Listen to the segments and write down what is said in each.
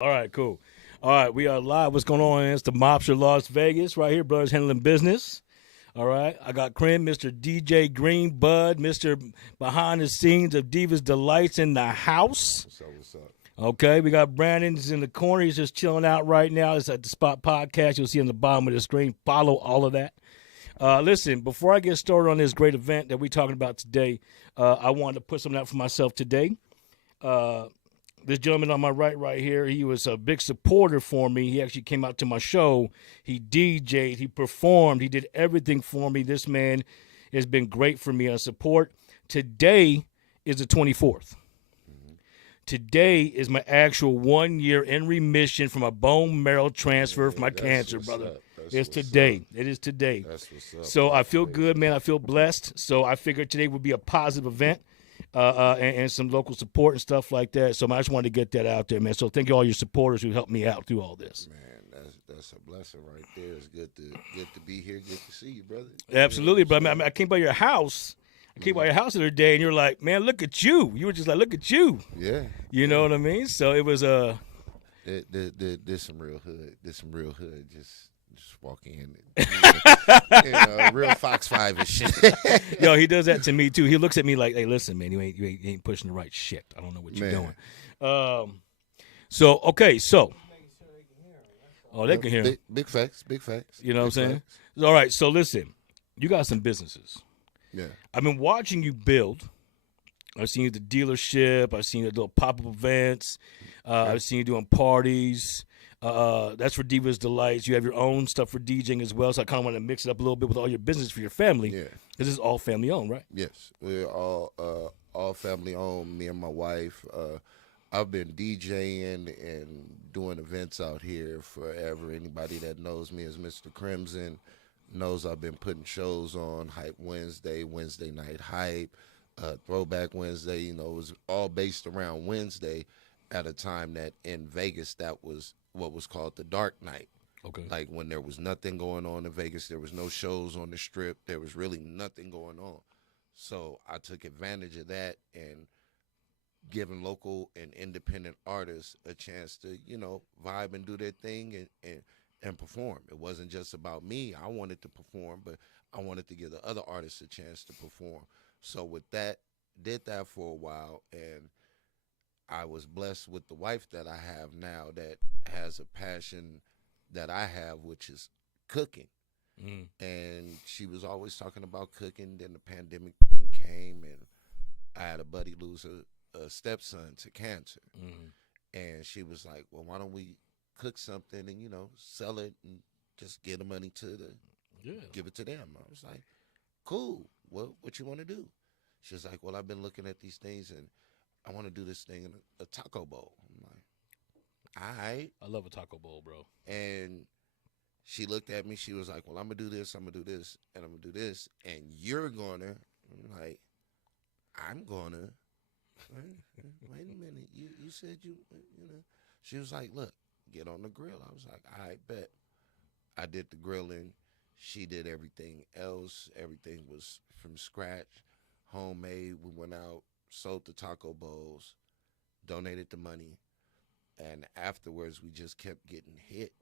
All right, cool. All right, we are live. What's going on? It's the Mobster Las Vegas right here, brothers handling business. All right, I got Krim, Mr. DJ Green Bud, Mr. Behind the Scenes of Divas Delights in the house. What's up? What's up? Okay, we got Brandon. He's in the corner. He's just chilling out right now. It's at the Spot Podcast. You'll see on the bottom of the screen. Follow all of that. Listen, before I get started on this great event that we're talking about today, I wanted to put something out for myself today. This gentleman on my right here, he was a big supporter for me. He actually came out to my show. He DJ'd, he performed, he did everything for me. This man has been great for me on support. Today is the 24th. Today is my actual 1 year in remission from a bone marrow transfer for my cancer, brother. It's today. It is today. That's what's up. So I feel good, man. I feel blessed. So I figured today would be a positive event and some local support and stuff like that. So I just wanted to get that out there, man. So thank you all your supporters who helped me out through all this. Man, that's a blessing right there. It's good to be here. Good to see you, brother. Absolutely, but I mean, I came by your house. I came by your house the other day, and you're like, man, look at you. You were just like, look at you. Yeah. You know what I mean? So it was There's some real hood. Just walk in. Real Fox 5 and shit. Yo, he does that to me too. He looks at me like, hey, listen, man, you ain't pushing the right shit. I don't know what you're doing. So oh, they can hear him. Big facts. You know what I'm saying? All right, so listen, you got some businesses. Yeah. I've been watching you build. I've seen you at the dealership. I've seen you at little pop-up events. I've seen you doing parties. That's for Divas Delights. You have your own stuff for DJing as well. So I kind of want to mix it up a little bit with all your business for your family. Yeah. This is all family owned, right? Yes. We're all family owned, me and my wife. I've been DJing and doing events out here forever. Anybody that knows me as Mr. Crimson knows I've been putting shows on. Hype Wednesday, Wednesday Night Hype, Throwback Wednesday. You know, it was all based around Wednesday at a time that in Vegas that was what was called the dark night. Okay. Like when there was nothing going on in Vegas, there was no shows on the strip, there was really nothing going on. So I took advantage of that and giving local and independent artists a chance to, vibe and do their thing and perform. It wasn't just about me. I wanted to perform, but I wanted to give the other artists a chance to perform. So with that, did that for a while, and I was blessed with the wife that I have now that has a passion that I have, which is cooking. And she was always talking about cooking. Then the pandemic thing came, and I had a buddy lose a stepson to cancer. And she was like, well, why don't we cook something and, sell it and just get the money give it to them. I was like, cool. What you want to do? She was like, well, I've been looking at these things and I want to do this thing in a taco bowl. I'm like, all right. I love a taco bowl, bro. And she looked at me. She was like, well, I'm going to do this, I'm going to do this, and I'm going to do this. And you're going to. I'm like, I'm going to. Wait a minute. You said you know. She was like, look, get on the grill. I was like, all right, bet. I did the grilling. She did everything else. Everything was from scratch, homemade. We went out, sold the taco bowls, donated the money, and afterwards we just kept getting hit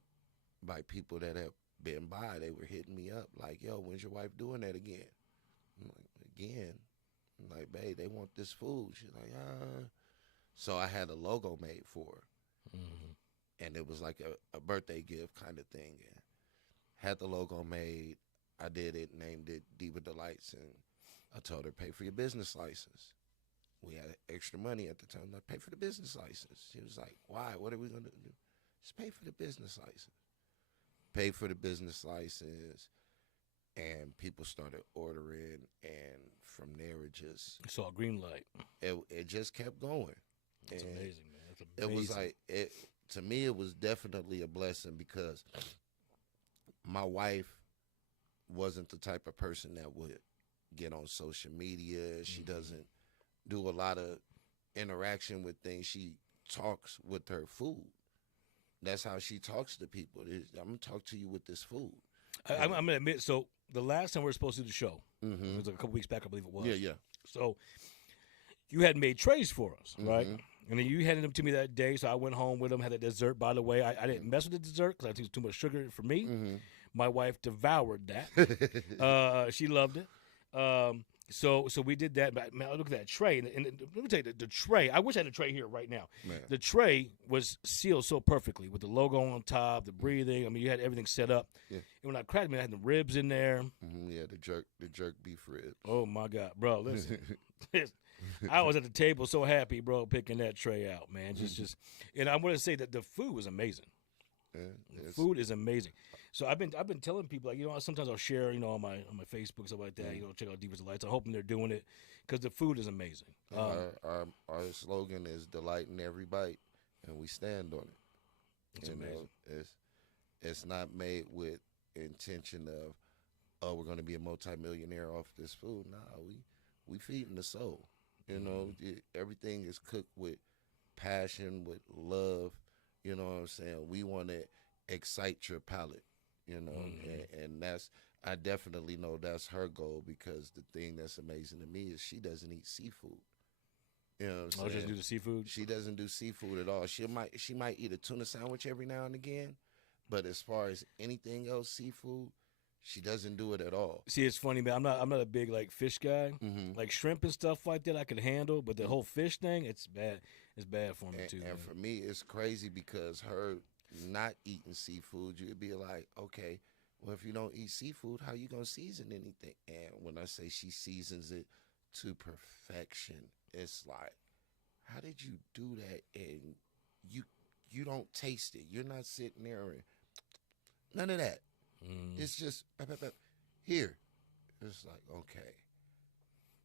by people that have been by. They were hitting me up like, yo, when's your wife doing that again? I'm like, again? I'm like, babe, they want this food. She's like, So I had a logo made for her. And it was like a birthday gift kind of thing. And had the logo made. I did it, named it Diva Delights, and I told her, pay for your business license. We had extra money at the time. Like, pay for the business license. She was like, why? What are we going to do? Just pay for the business license. Pay for the business license, and people started ordering, and from there You saw a green light. it just kept going. That's and amazing, man. That's amazing. It was like, to me, it was definitely a blessing because my wife wasn't the type of person that would get on social media. She doesn't do a lot of interaction with things. She talks with her food. That's how she talks to people. I'm going to talk to you with this food. I'm going to admit, so the last time we were supposed to do the show, Mm-hmm. it was like a couple weeks back, I believe it was. Yeah. So you had made trays for us, right? And then you handed them to me that day, so I went home with them, had a dessert, by the way. I didn't mess with the dessert because I think it was too much sugar for me. Mm-hmm. My wife devoured that. She loved it. So we did that. But man, look at that tray. And let me tell you, the tray, I wish I had a tray here right now. Man. The tray was sealed so perfectly with the logo on top, the breathing. I mean, you had everything set up. Yeah. And when I cracked it, I had the ribs in there. Mm-hmm. Yeah, the jerk beef ribs. Oh, my God. Bro, listen. I was at the table so happy, bro, picking that tray out, man. Just, and I want to say that the food was amazing. Yeah, Food is amazing. So I've been telling people, like, sometimes I'll share, on my Facebook, stuff like that. Check out Deepest Delights. I'm hoping they're doing it because the food is amazing. Our slogan is "Delight in every bite," and we stand on it. It's amazing. It's not made with intention of, oh, we're going to be a multimillionaire off this food. Nah, we feeding the soul. Everything is cooked with passion, with love. You know what I'm saying? We want to excite your palate, and I definitely know that's her goal, because the thing that's amazing to me is she doesn't eat seafood. You know what I'm saying? Oh, just do the seafood? She doesn't do seafood at all. She might eat a tuna sandwich every now and again, but as far as anything else, seafood, she doesn't do it at all. See, it's funny, man. I'm not a big fish guy. Mm-hmm. Like shrimp and stuff like that, I can handle, but the whole fish thing, it's bad. It's bad for me too. And for me, it's crazy because her not eating seafood, you'd be like, okay, well, if you don't eat seafood, how you gonna season anything? And when I say she seasons it to perfection, it's like, how did you do that? And you don't taste it. You're not sitting there and none of that. It's just here. It's like, okay,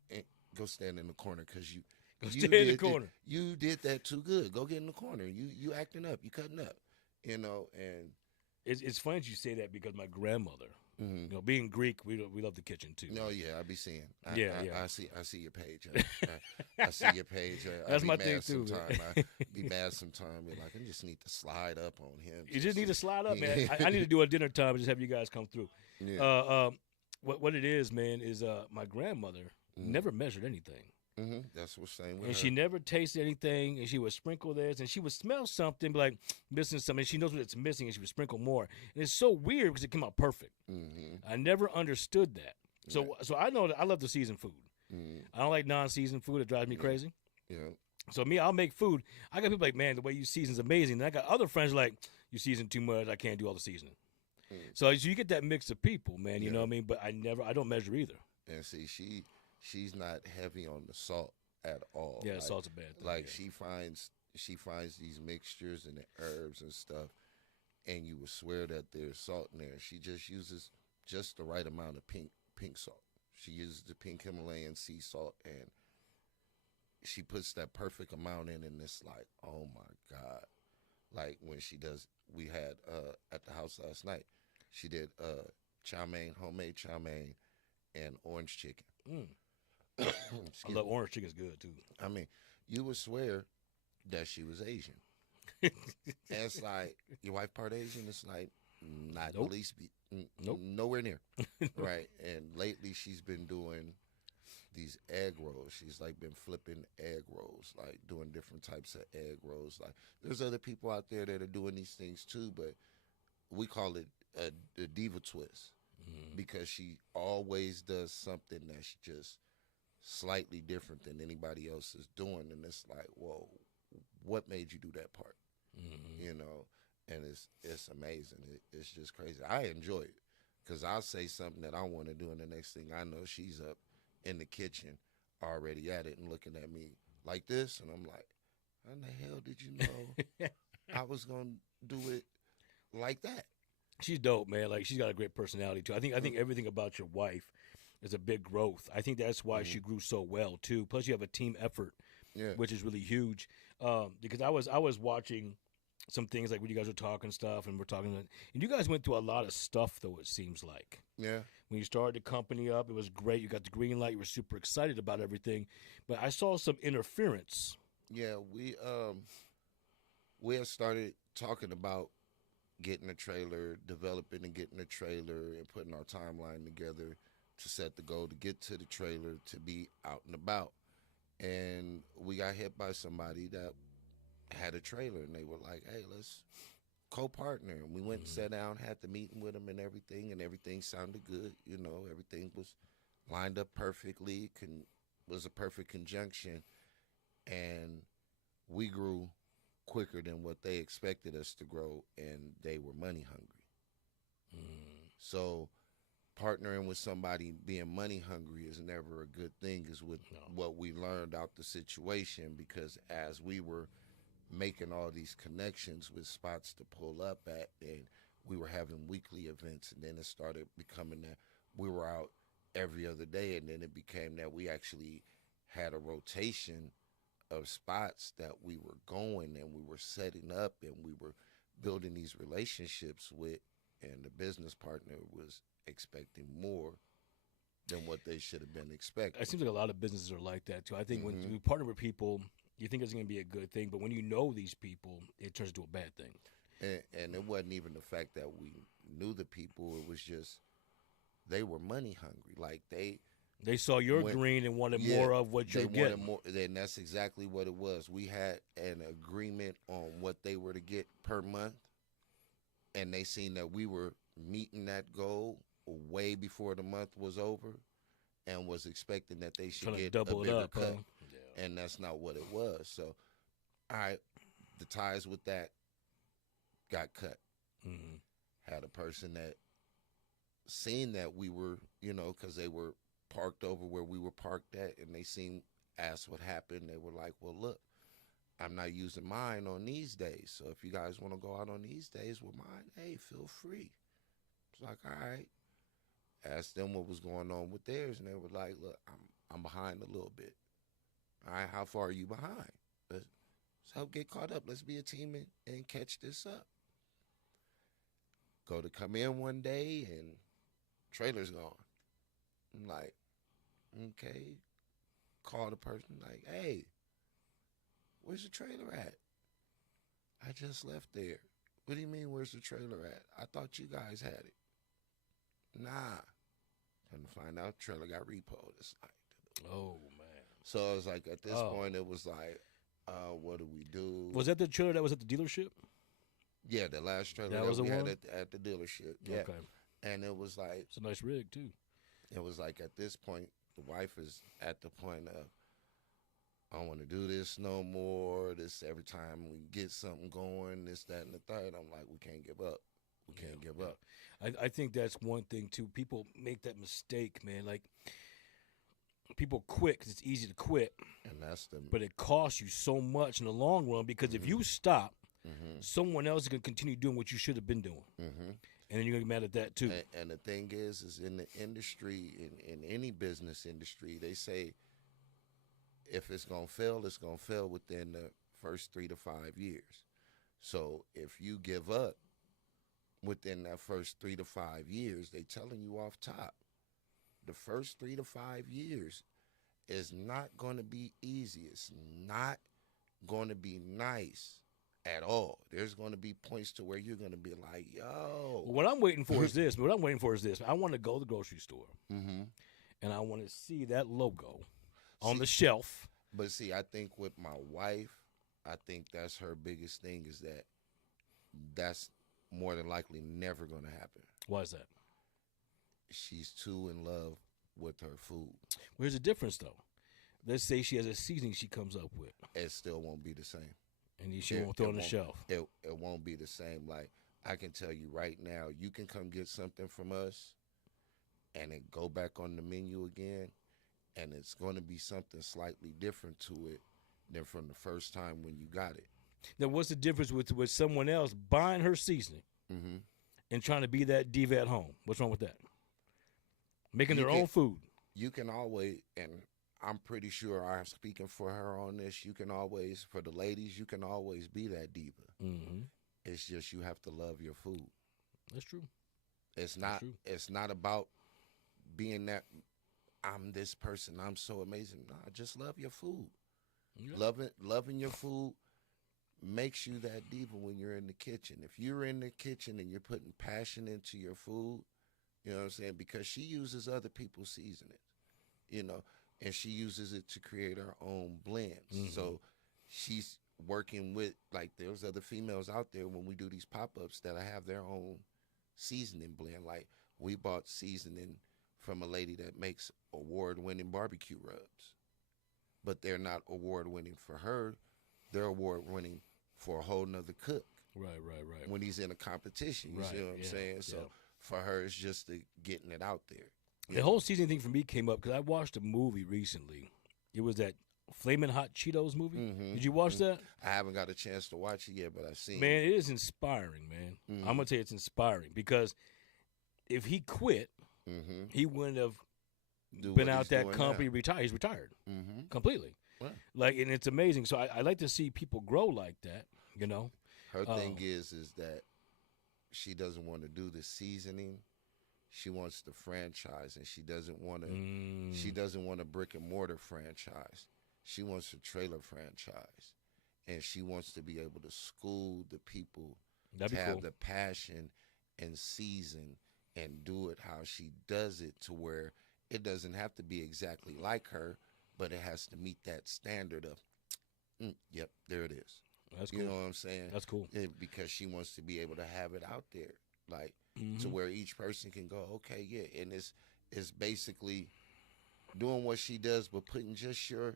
and go stand in the corner because you stay in the corner. You did that too good. Go get in the corner. You acting up. You cutting up. And it's funny that you say that because my grandmother, being Greek, we love the kitchen too. No, yeah, I be seeing. I see your page. I see your page. That's my thing too. I be mad sometimes. Be like, I just need to slide up on him. You just need to slide up, man. I need to do a dinner time and just have you guys come through. Yeah. What it is, man, is my grandmother never measured anything. Mm-hmm. That's what's saying with and her. she never tasted anything, and she would sprinkle this, and she would smell something, be like missing something, and she knows what it's missing, and she would sprinkle more. And it's so weird because it came out perfect. Mm-hmm. I never understood that. So I know that I love to season food. Mm-hmm. I don't like non-seasoned food. It drives me crazy. Yeah. So me, I'll make food. I got people like, man, the way you season's amazing. And I got other friends like, you season too much. I can't do all the seasoning. Mm. So you get that mix of people, man. You know what I mean? But I don't measure either. And see, she's not heavy on the salt at all. Yeah, salt's a bad thing. Like she finds these mixtures and the herbs and stuff, and you would swear that there's salt in there. She just uses just the right amount of pink salt. She uses the pink Himalayan sea salt, and she puts that perfect amount in, and it's like, oh my God. Like when she does, we had at the house last night, she did chow mein, homemade chow mein, and orange chicken. I love orange chicken's good too. I mean, you would swear that she was Asian. And it's like, your wife part Asian? It's like, not Nope. the least Nope. nowhere near. Right. And lately she's been doing these egg rolls. She's like been flipping egg rolls, like doing different types of egg rolls. Like there's other people out there that are doing these things too, but we call it the diva twist because she always does something that's just slightly different than anybody else is doing. And it's like, whoa, what made you do that part? You know, and it's amazing. It's just crazy. I enjoy it because I'll say something that I want to do, and the next thing I know, she's up in the kitchen already at it and looking at me like this, and I'm like, how in the hell did you know I was going to do it like that? She's dope, man. Like, she's got a great personality too. I think everything about your wife is a big growth. I think that's why she grew so well too. Plus, you have a team effort, which is really huge. Because I was watching some things like when you guys were talking stuff, and we're talking, and you guys went through a lot of stuff though. It seems like when you started the company up, it was great. You got the green light. You were super excited about everything, but I saw some interference. Yeah, we had started talking about getting a trailer, developing and getting a trailer, and putting our timeline together to set the goal to get to the trailer to be out and about. And we got hit by somebody that had a trailer, and they were like, "Hey, let's co-partner." And we went and sat down, had the meeting with them, and everything sounded good. You know, everything was lined up perfectly. Was a perfect conjunction, and we grew quicker than what they expected us to grow, and they were money hungry. So partnering with somebody being money hungry is never a good thing, is what we learned out the situation, because as we were making all these connections with spots to pull up at, and we were having weekly events, and then it started becoming that we were out every other day, and then it became that we actually had a rotation of spots that we were going, and we were setting up, and we were building these relationships with, and the business partner was expecting more than what they should have been expecting. It seems like a lot of businesses are like that too. I think when you partner with people, you think it's going to be a good thing, but when you know these people, it turns into a bad thing. And it wasn't even the fact that we knew the people; it was just they were money hungry. Like they saw your green and wanted more of what you're getting. Wanted more, and that's exactly what it was. We had an agreement on what they were to get per month, and they seen that we were meeting that goal way before the month was over, and was expecting that they should get a bigger cut. Yeah. And that's not what it was. So, the ties with that got cut. Had a person that seen that we were, because they were parked over where we were parked at, and they asked what happened. They were like, "Well, look, I'm not using mine on these days. So if you guys want to go out on these days with mine, hey, feel free." It's like, all right. Asked them what was going on with theirs, and they were like, "Look, I'm behind a little bit." All right, how far are you behind? Let's help get caught up. Let's be a team and catch this up. Go to come in one day, and trailer's gone. I'm like, okay. Call the person, like, "Hey, where's the trailer at?" "I just left there." "What do you mean, where's the trailer at? I thought you guys had it." "Nah." Come to find out, trailer got repoed. It's like, oh man. So it was like, at this point, it was like, what do we do? Was that the trailer that was at the dealership? Yeah, the last trailer that we had at the dealership. Yeah. Okay. And it was like, it's a nice rig too. It was like, at this point, the wife is at the point of, "I don't want to do this no more. This, every time we get something going, this, that, and the third." I'm like, we can't give up. We can't give up. I think that's one thing too. People make that mistake, man. Like, people quit because it's easy to quit, but it costs you so much in the long run, because if you stop, someone else is going to continue doing what you should have been doing, and then you're going to be mad at that too. And the thing is in the industry, in any business industry, they say if it's going to fail, it's going to fail within the first 3 to 5 years. So if you give up within that first 3 to 5 years, they telling you off top, the first 3 to 5 years is not going to be easy. It's not going to be nice at all. There's going to be points to where you're going to be like, "Yo." What I'm waiting for is this. I want to go to the grocery store, and I want to see that logo on the shelf. But see, I think with my wife, I think that's her biggest thing, is that's more than likely never going to happen. Why is that? She's too in love with her food. Where's the difference, though? Let's say she has a seasoning she comes up with. It still won't be the same. And she won't throw it on the shelf. It won't be the same. Like, I can tell you right now, you can come get something from us and it go back on the menu again, and it's going to be something slightly different to it than from the first time when you got it. Now, what's the difference with someone else buying her seasoning and trying to be that diva at home? What's wrong with that? Making their own food. You can always, and I'm pretty sure I'm speaking for her on this, you can always, for the ladies, you can always be that diva. It's just you have to love your food. That's true. It's not about being that, "I'm this person, I'm so amazing." Nah, just love your food. Yeah. Loving your food makes you that diva when you're in the kitchen. If you're in the kitchen and you're putting passion into your food, you know what I'm saying? Because she uses other people's seasoning, and she uses it to create her own blends. So working with, like, there's other females out there when we do these pop-ups that have their own seasoning blend. Like, we bought seasoning from a lady that makes award-winning barbecue rubs, but they're not award-winning for her. They're award-winning for a whole nother cook Right. when he's in a competition. You see what I'm saying? So for her, it's just getting it out there. The whole seasoning thing for me came up because I watched a movie recently. It was that Flamin' Hot Cheetos movie. Mm-hmm. Did you watch that? I haven't got a chance to watch it yet, but I've seen Man, it. it is inspiring, man. Mm-hmm. I'm going to tell you it's inspiring because if he quit, Mm-hmm. he wouldn't have Do been what out he's that doing company, now. retired. He's retired Mm-hmm. completely. Right. Like, and it's amazing. So I like to see people grow like that, you know. Her thing is that she doesn't want to do the seasoning. She wants the franchise, and she doesn't want to. She doesn't want a brick and mortar franchise. She wants a trailer franchise, and she wants to be able to school the people That'd to be have cool. the passion and season and do it how she does it, to where it doesn't have to be exactly like her, but it has to meet that standard of, yep, there it is. That's cool. You know what I'm saying? That's cool. Because she wants to be able to have it out there, like, to where each person can go, okay, yeah. And it's basically doing what she does, but putting just your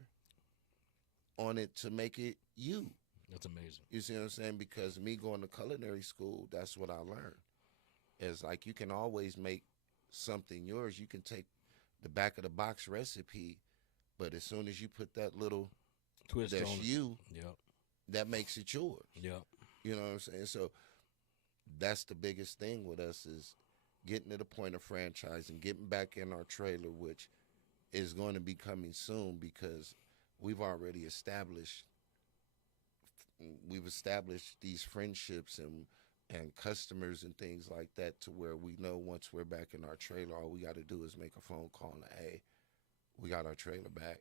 on it to make it you. That's amazing. You see what I'm saying? Because me going to culinary school, that's what I learned. It's like you can always make something yours. You can take the back of the box recipe, but as soon as you put that little Twist that's on it. you, Yep. that makes it yours. Yep. You know what I'm saying? So that's the biggest thing with us, is getting to the point of franchise and getting back in our trailer, which is going to be coming soon, because we've already established these friendships and customers and things like that, to where we know once we're back in our trailer, all we got to do is make a phone call and, hey, we got our trailer back.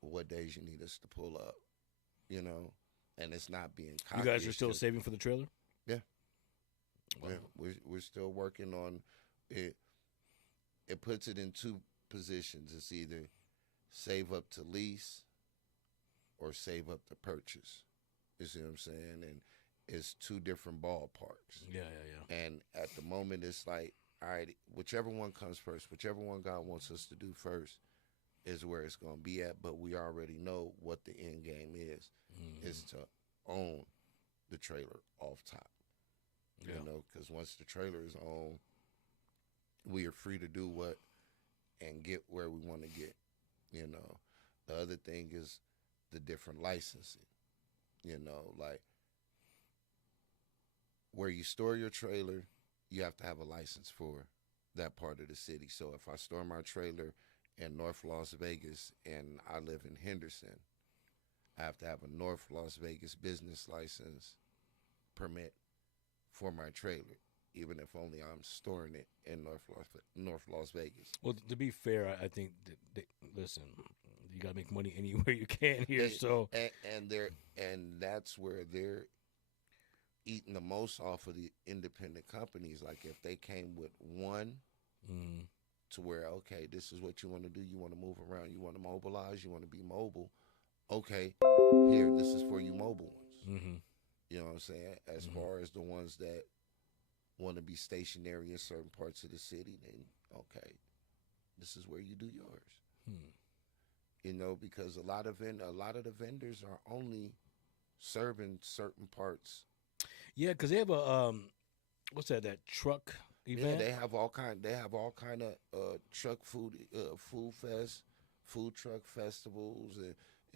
What days you need us to pull up? You know, and it's not being cocky. You guys are still saving for the trailer? Yeah. Wow. Yeah, we're still working on it. It puts it in two positions. It's either save up to lease or save up to purchase. You see what I'm saying? And it's two different ballparks. Yeah. And at the moment, it's like, all right, whichever one comes first, whichever one God wants us to do first, is where it's going to be at. But we already know what the end game is to own the trailer off top. Yeah. You know, because once the trailer is on, we are free to do what and get where we want to get. You know, the other thing is the different licensing. You know, like where you store your trailer, you have to have a license for that part of the city. So if I store my trailer in North Las Vegas and I live in Henderson, I have to have a North Las Vegas business license permit for my trailer, even if only I'm storing it in North Las Vegas. Well, to be fair, I think listen, you got to make money anywhere you can here. And that's where they're eating the most off of the independent companies. Like if they came with one to where, okay, this is what you want to do. You want to move around. You want to mobilize. You want to be mobile. Okay, here, this is for you mobile ones. You know what I'm saying? As far as the ones that want to be stationary in certain parts of the city, then okay, this is where you do yours. You know, because a lot of the vendors are only serving certain parts. Yeah, because they have a what's that truck event? Yeah, they have all kind of truck food food truck festivals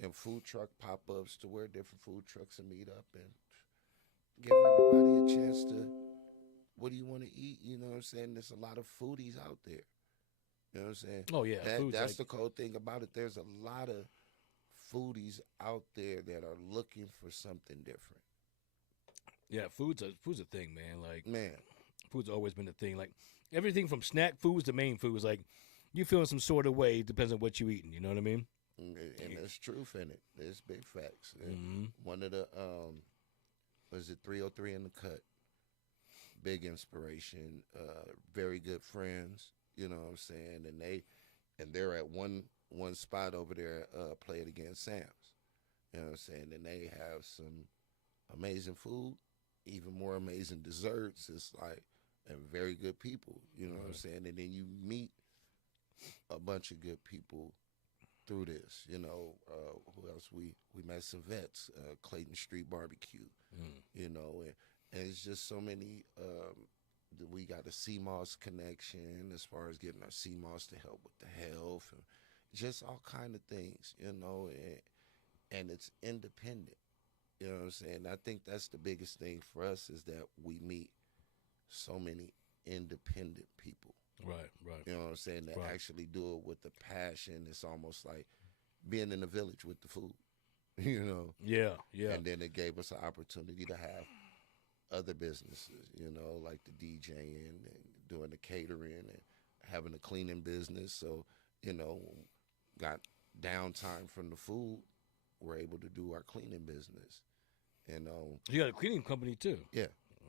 and food truck pop-ups, to where different food trucks will meet up and give everybody a chance to, what do you want to eat? You know what I'm saying? There's a lot of foodies out there. You know what I'm saying? Oh yeah, that's the cool thing about it. There's a lot of foodies out there that are looking for something different. Yeah, food's a thing, man. Like, man, food's always been a thing. Like everything from snack foods to main foods. Like you feeling some sort of way depends on what you eating. You know what I mean? And there's truth in it. There's big facts. One of the was it 303 in the cut? Big inspiration. Very good friends. You know what I'm saying? And they're at one spot over there. Play it against Sam's. You know what I'm saying? And they have some amazing food, even more amazing desserts. It's like, and very good people. You know what I'm saying? And then you meet a bunch of good people through this. You know, who else? We met some vets, Clayton Street Barbecue. You know, and it's just so many. We got a CMOS connection as far as getting our CMOS to help with the health and just all kind of things. You know, and it's independent. You know what I'm saying? I think that's the biggest thing for us is that we meet so many independent people. Right, right. You know what I'm saying? That actually do it with the passion. It's almost like being in the village with the food. You know? Yeah, yeah. And then it gave us an opportunity to have other businesses, you know, like the DJing and doing the catering and having a cleaning business. So, you know, got downtime from the food, we're able to do our cleaning business. And You got a cleaning company too. yeah,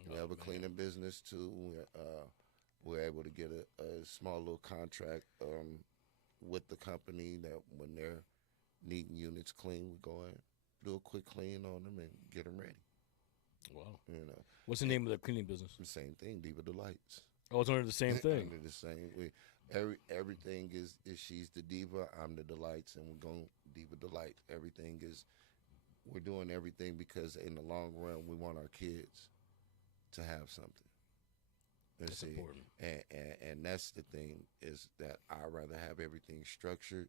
we have a cleaning business too. We're able to get a small little contract with the company that when they're needing units clean, we go in, do a quick clean on them and get them ready. Wow. You know, What's the name of the cleaning business? the same thing, Diva Delights. Oh, it's under the same thing. Under the same, everything is she's the diva, I'm the delights, and we're going Diva Delights. Everything is we're doing everything because in the long run we want our kids to have something. That's important. And that's the thing is that I rather have everything structured,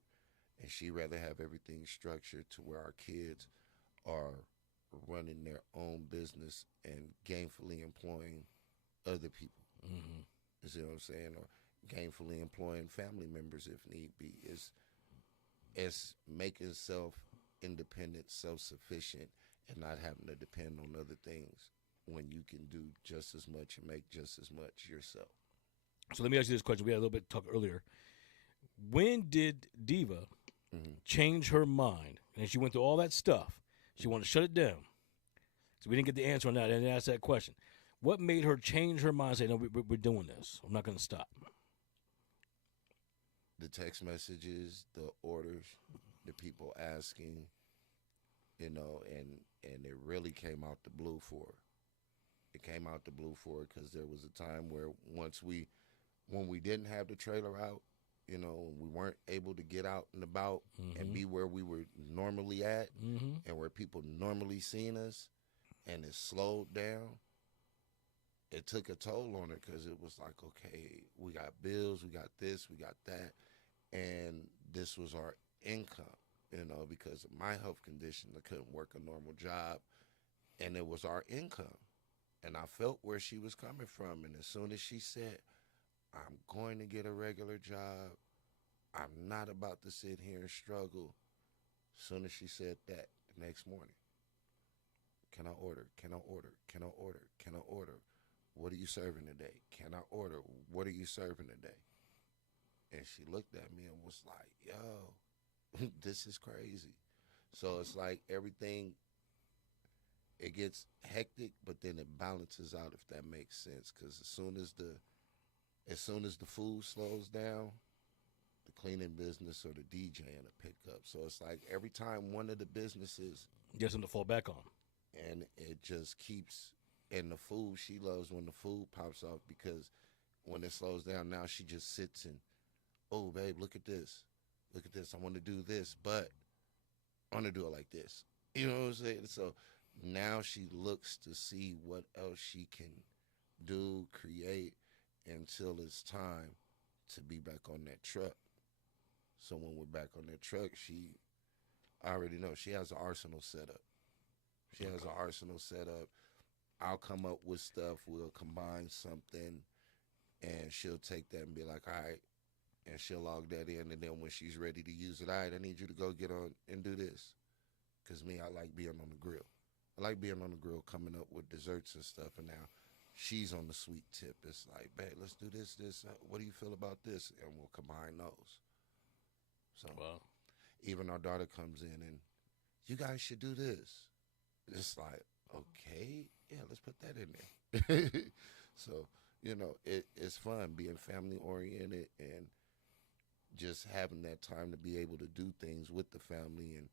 and she rather have everything structured to where our kids are running their own business and gainfully employing other people. Mm-hmm. You see what I'm saying? Or gainfully employing family members if need be. It's making self independent, self sufficient, and not having to depend on other things when you can do just as much and make just as much yourself. So let me ask you this question. We had a little bit talk earlier. When did Diva change her mind? And she went through all that stuff. She wanted to shut it down. So we didn't get the answer on that. I didn't ask that question. What made her change her mind and say, no, we're doing this. I'm not going to stop? The text messages, the orders, the people asking, you know, and it really came out the blue for her. It came out the blue for her because there was a time where when we didn't have the trailer out, you know, we weren't able to get out and about and be where we were normally at and where people normally seen us, and it slowed down. It took a toll on her because it was like, okay, we got bills, we got this, we got that, and this was our income, you know, because of my health condition. I couldn't work a normal job, and it was our income. And I felt where she was coming from, and as soon as she said, I'm going to get a regular job, I'm not about to sit here and struggle. As soon as she said that, the next morning, can I order? Can I order? Can I order? Can I order? What are you serving today? Can I order? What are you serving today? And she looked at me and was like, yo, this is crazy. So it's like everything, it gets hectic, but then it balances out, if that makes sense. Because as soon as the food slows down, the cleaning business or the DJing will pick up. So it's like every time one of the businesses, Get something to fall back on. and it just keeps. And the food, she loves when the food pops off because when it slows down, now she just sits and, oh, babe, look at this. Look at this. I want to do this, but I want to do it like this. You know what I'm saying? So now she looks to see what else she can do, create, until it's time to be back on that truck. So when we're back on that truck, I already know, she has an arsenal set up. She has an arsenal set up. I'll come up with stuff. We'll combine something, and she'll take that and be like, all right, and she'll log that in. And then when she's ready to use it, all right, I need you to go get on and do this. Because me, I like being on the grill. I like being on the grill, coming up with desserts and stuff. And now she's on the sweet tip. It's like, babe, let's do this. What do you feel about this? And we'll combine those. So Wow. even our daughter comes in and, you guys should do this. It's like, okay, yeah, let's put that in there. So, you know, it's fun being family oriented and just having that time to be able to do things with the family and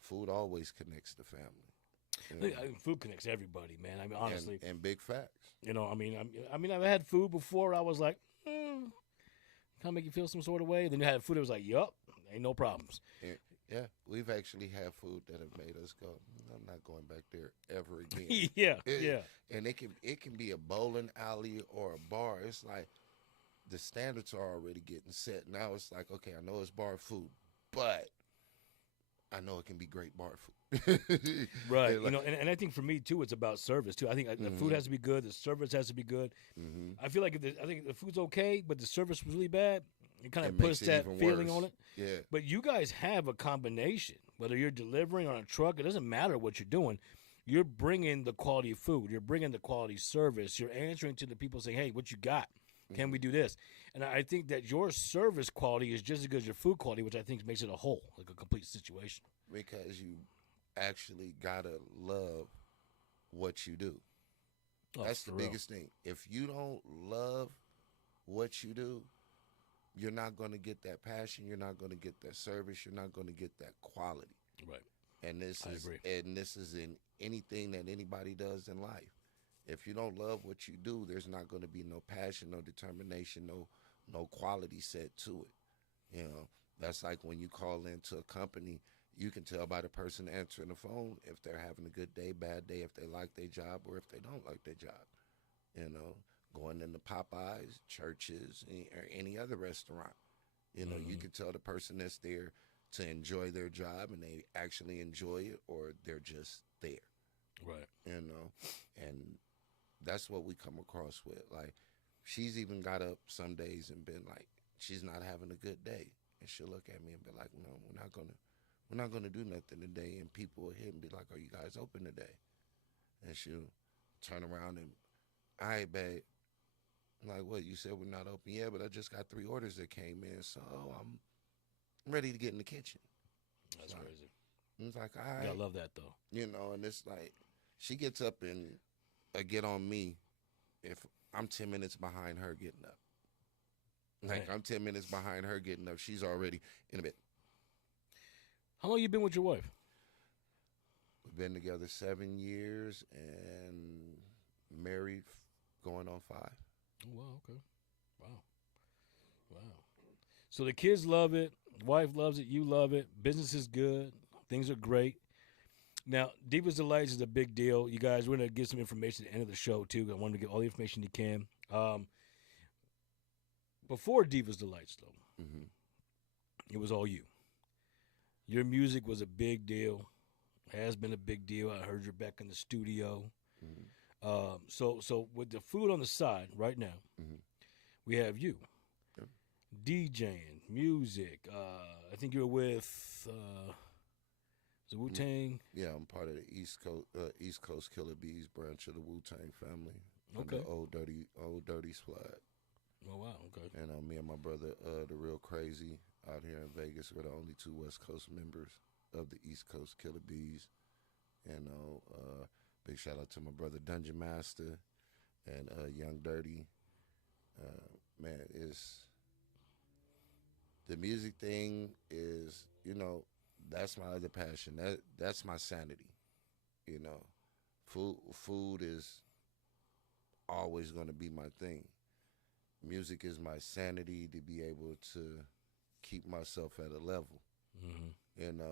food always connects the family. Food connects everybody, man. I mean, honestly, And big facts. I've had food before. I was like, kind of make you feel some sort of way. Then you had food that was like, yup, ain't no problems. Yeah, we've actually had food that have made us go, I'm not going back there ever again. yeah. And it can be a bowling alley or a bar. It's like the standards are already getting set. Now it's like, okay, I know it's bar food, but I know it can be great bar food. Right. And like, And I think for me too, it's about service too. I think the food has to be good, the service has to be good. I feel like I think the food's okay, but the service was really bad. It kind of it puts makes it that even feeling worse. on it. Yeah. But you guys have a combination. Whether you're delivering on a truck, it doesn't matter what you're doing. You're bringing the quality of food. You're bringing the quality service. You're answering to the people saying, hey, what you got? Can we do this? And I think that your service quality is just as good as your food quality, which I think makes it a whole, like a complete situation. Because you actually gotta love what you do. Oh, That's the for real. biggest thing. If you don't love what you do, you're not going to get that passion. You're not going to get that service. You're not going to get that quality. Right. And I agree. this is in anything that anybody does in life. If you don't love what you do, there's not going to be no passion, no determination, no quality set to it. That's like when you call into a company, you can tell by the person answering the phone if they're having a good day, bad day, if they like their job or if they don't like their job. Going into Popeyes, churches, or any other restaurant. You can tell the person that's there to enjoy their job and they actually enjoy it or they're just there. Right. And that's what we come across with. Like, she's even got up some days and been like, she's not having a good day. And she'll look at me and be like, no, we're not gonna do nothing today. And people will hit and be like, are you guys open today? And she'll turn around and, all right, babe. I'm like, what, you said we're not open? Yeah, but I just got 3 orders that came in, so I'm ready to get in the kitchen. That's crazy. It's like, all right. I love that, though. And it's like, she gets up and get on me if I'm 10 minutes behind her getting up. Like, Right. I'm 10 minutes behind her getting up. She's already in a bed. How long you been with your wife? We've been together 7 years and married going on 5. Oh, wow, okay. Wow. So the kids love it, wife loves it, you love it, business is good, things are great. Now, Divas Delights is a big deal. You guys, we're going to give some information at the end of the show, too. I want to get all the information you can. Before Divas Delights, though, it was all you. Your music was a big deal, has been a big deal. I heard you're back in the studio. So with the food on the side right now, we have you. Yep. DJing, music. I think you're with the Wu-Tang. Yeah, I'm part of the East Coast Killer Bees branch of the Wu-Tang family. Okay. The Old Dirty Squad. Oh, wow, okay. And me and my brother, the Real Crazy, out here in Vegas, we're the only 2 West Coast members of the East Coast Killer Bees. Big shout out to my brother Dungeon Master and Young Dirty. Man, the music thing is, that's my other passion. That's my sanity. Food is always going to be my thing. Music is my sanity to be able to keep myself at a level. And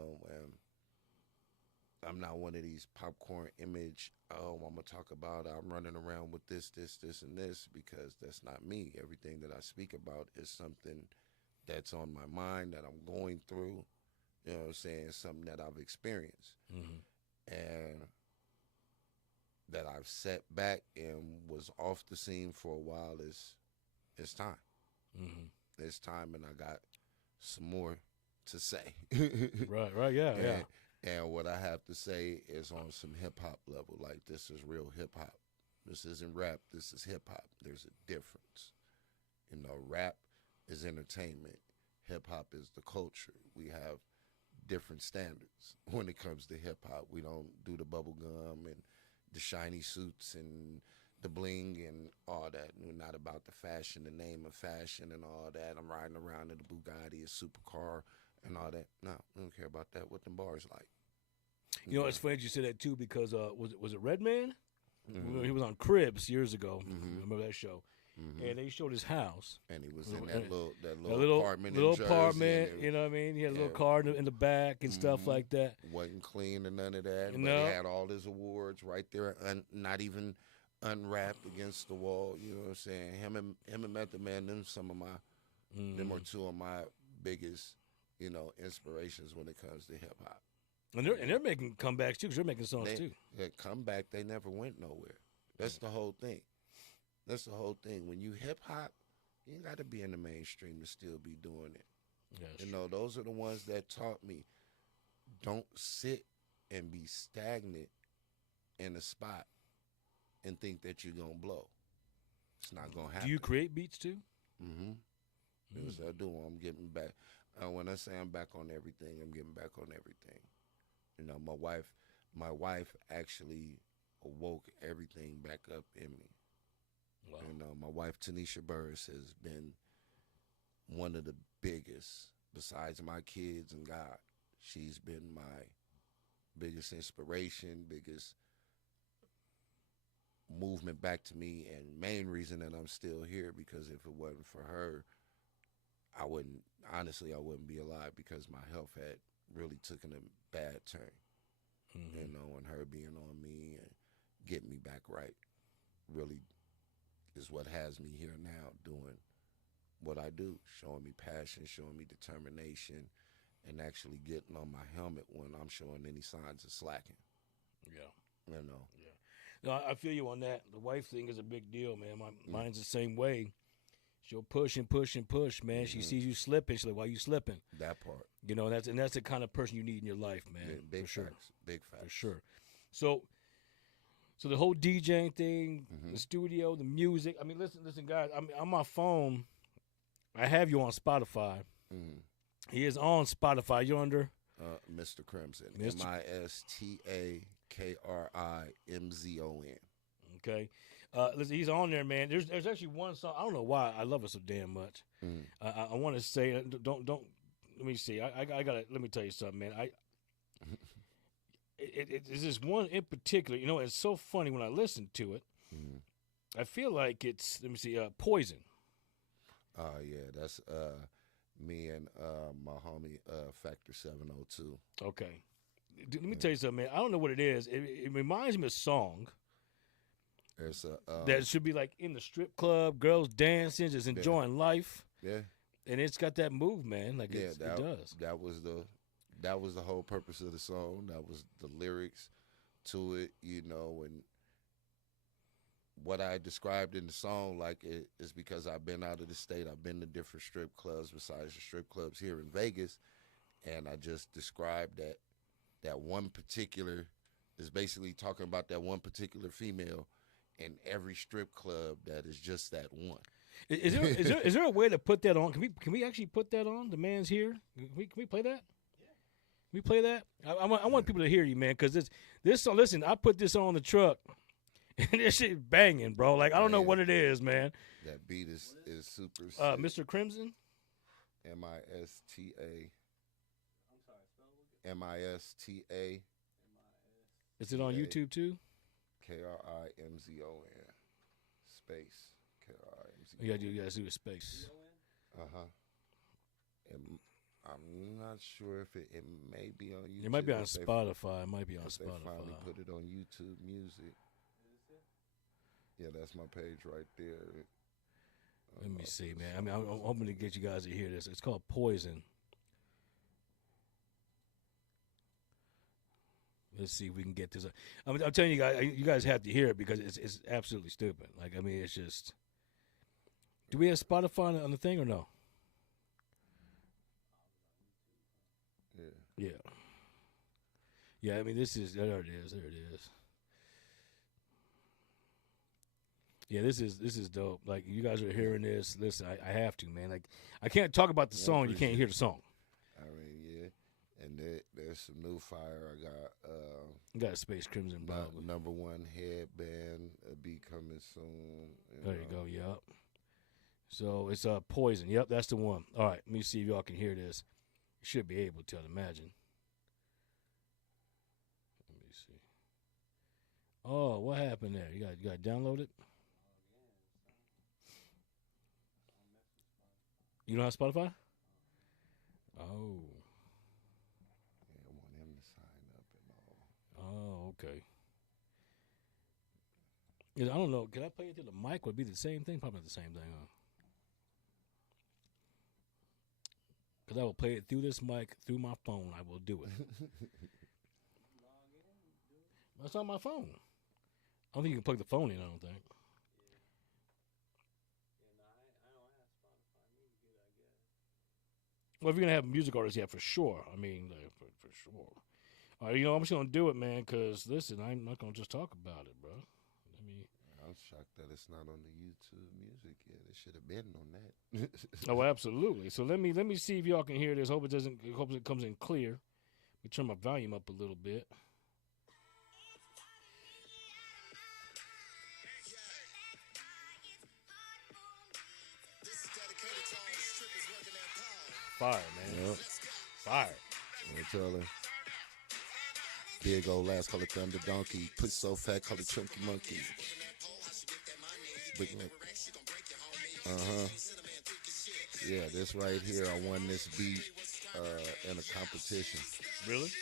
I'm not one of these popcorn image, I'm going to talk about I'm running around with this, and this, because that's not me. Everything that I speak about is something that's on my mind, that I'm going through, you know what I'm saying, something that I've experienced. And that I've sat back and was off the scene for a while it's time. It's time, and I got some more to say. Right, yeah. And what I have to say is on some hip-hop level. Like, this is real hip-hop. This isn't rap. This is hip-hop. There's a difference. Rap is entertainment. Hip-hop is the culture. We have different standards when it comes to hip-hop. We don't do the bubble gum and the shiny suits and the bling and all that. We're not about the fashion, the name of fashion and all that. I'm riding around in a Bugatti, a supercar, and all that. No, we don't care about that. What them bars like? You know, it's funny you said that too because was it Redman? Mhm. He was on Cribs years ago. Mhm. Remember that show? Mhm. And they showed his house. And he was in that A little apartment little in Jersey. apartment. And You know what I mean? He had a little yeah. car in the back and stuff Mhm. like that. Wasn't clean or none of that. You But he know? had all his awards right there, not even unwrapped against the wall. You know what I'm saying? Him and Method Man, them them are two of my biggest, inspirations when it comes to hip hop. And they're making comebacks too because they're making songs too. They come back, they never went nowhere. That's the whole thing. That's the whole thing. When you hip hop, you ain't got to be in the mainstream to still be doing it. Yes. Those are the ones that taught me don't sit and be stagnant in a spot and think that you're going to blow. It's not going to happen. Do you create beats too? Mm-hmm. Yes, I do. I'm getting back. When I say I'm back on everything, I'm getting back on everything. My wife actually awoke everything back up in me. Wow. My wife, Tanisha Burris, has been one of the biggest, besides my kids and God. She's been my biggest inspiration, biggest movement back to me, and main reason that I'm still here, because if it wasn't for her, I wouldn't be alive, because my health had really taken a bad turn. Mm-hmm. And her being on me and getting me back right really is what has me here now doing what I do, showing me passion, showing me determination, and actually getting on my helmet when I'm showing any signs of slacking. Yeah. Yeah. No, I feel you on that. The wife thing is a big deal, man. Mine's the same way. She'll push and push and push, man. She sees you slipping. She's like, "Why you slipping?" That part. That's the kind of person you need in your life, man. Yeah, big for sure. facts. Big facts. For sure. So the whole DJing thing, the studio, the music. I mean, listen, guys. I mean, on my phone, I have you on Spotify. Mm-hmm. He is on Spotify. You're under Mr. Crimson. Mr. MISTAKRIMZON. Okay. Listen, he's on there, man. There's actually one song. I don't know why I love it so damn much. Mm. I want to say, don't. Let me see. I gotta. Let me tell you something, man. It's this one in particular. It's so funny when I listen to it. Mm. I feel like it's. Let me see. Poison. Yeah, that's me and my homie Factor 702. Okay. Let me tell you something, man. I don't know what it is. It reminds me of a song. There's That should be like in the strip club, girls dancing, just enjoying life. Yeah. And it's got that move, man. Like it does. That was the whole purpose of the song. That was the lyrics to it, and what I described in the song, like, is because I've been out of the state. I've been to different strip clubs besides the strip clubs here in Vegas, and I just described that one particular is basically talking about that one particular female in every strip club that is just that one. Is there a way to put that on? Can we actually put that on? The man's here. Can we play that? Yeah. Can we play that? I want people to hear you, man, because this song. Listen, I put this on the truck, and this shit banging, bro. Like I don't know what it is, man. That beat is super. Sick. Mr. Crimson. MISTA. I'm sorry, spell MISTA. Is it on YouTube too? KRIMZON. Space. KRIMZON. You gotta do a space. I'm not sure if it may be on YouTube. It might be on Spotify. It might be on Spotify. They finally put it on YouTube Music. Yeah, that's my page right there. Let me see, man. I mean, I'm hoping to get you guys to hear this. It's called Poison. Let's see if we can get this. I'm telling you guys have to hear it because it's absolutely stupid. Like, I mean, it's just. Do we have Spotify on the thing or no? Yeah. Yeah, I mean, this is. There it is. Yeah, this is dope. Like, you guys are hearing this. Listen, I have to, man. Like, I can't talk about the song. You can't hear the song. I mean, yeah. And there's some new fire. I got you got a Space Crimson Bob. Number one headband. Be coming soon. There you go. Yep. So it's Poison. Yep, that's the one. All right, let me see if y'all can hear this. You should be able to, I'd imagine. Oh, what happened there? You got to download it? You don't have Spotify? Oh. Yeah, I want him to sign up and all. Oh, okay. Yeah, I don't know. Can I play it through the mic? Would it be the same thing? Probably not the same thing, huh? Because I will play it through this mic, through my phone. I will do it. That's on my phone. I don't think you can plug the phone in, I don't think. Well, if you're going to have music artists, yeah, for sure. I mean, for sure. All right, I'm just going to do it, man, because, listen, I'm not going to just talk about it, bro. I'm shocked that it's not on the YouTube music yet. It should have been on that. Oh, absolutely. So let me see if y'all can hear this. Hope it comes in clear. Let me turn my volume up a little bit. Fire, man. Yep. Fire. I'm telling. Big old ass call it thunder donkey. Pussy so fat call it chunky monkey. Big Mac. Yeah, this right here, I won this beat in a competition. Really?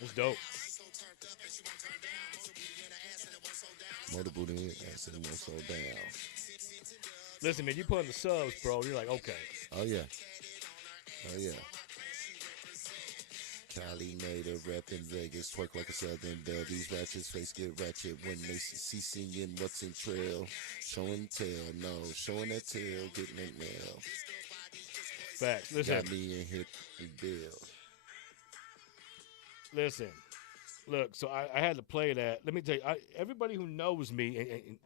That's dope. Motor booty in, ass in one so down. Listen, man, you put in the subs, bro. You're like, okay. Oh yeah. Oh yeah. Cali native, rap in Vegas, twerk like a Southern belle. These ratchets face get ratchet when they see singing what's in trail. Show and tell, no, showing that tail, getting that nail. Facts. Listen. Got me in hit and bill. Listen. Look, so I had to play that. Let me tell you, everybody who knows me, and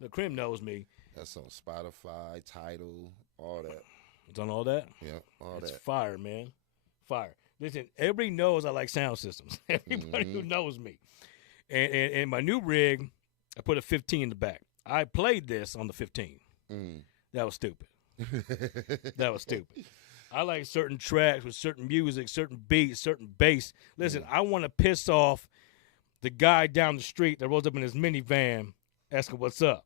the Crim knows me. That's on Spotify, Tidal, all that. It's on all that? Yeah, all it's that. Fire, man. Fire. Listen, everybody knows I like sound systems. Everybody who knows me. And my new rig, I put a 15 in the back. I played this on the 15. That was stupid. That was stupid. I like certain tracks with certain music, certain beats, certain bass. Listen, I want to piss off the guy down the street that rolls up in his minivan asking what's up.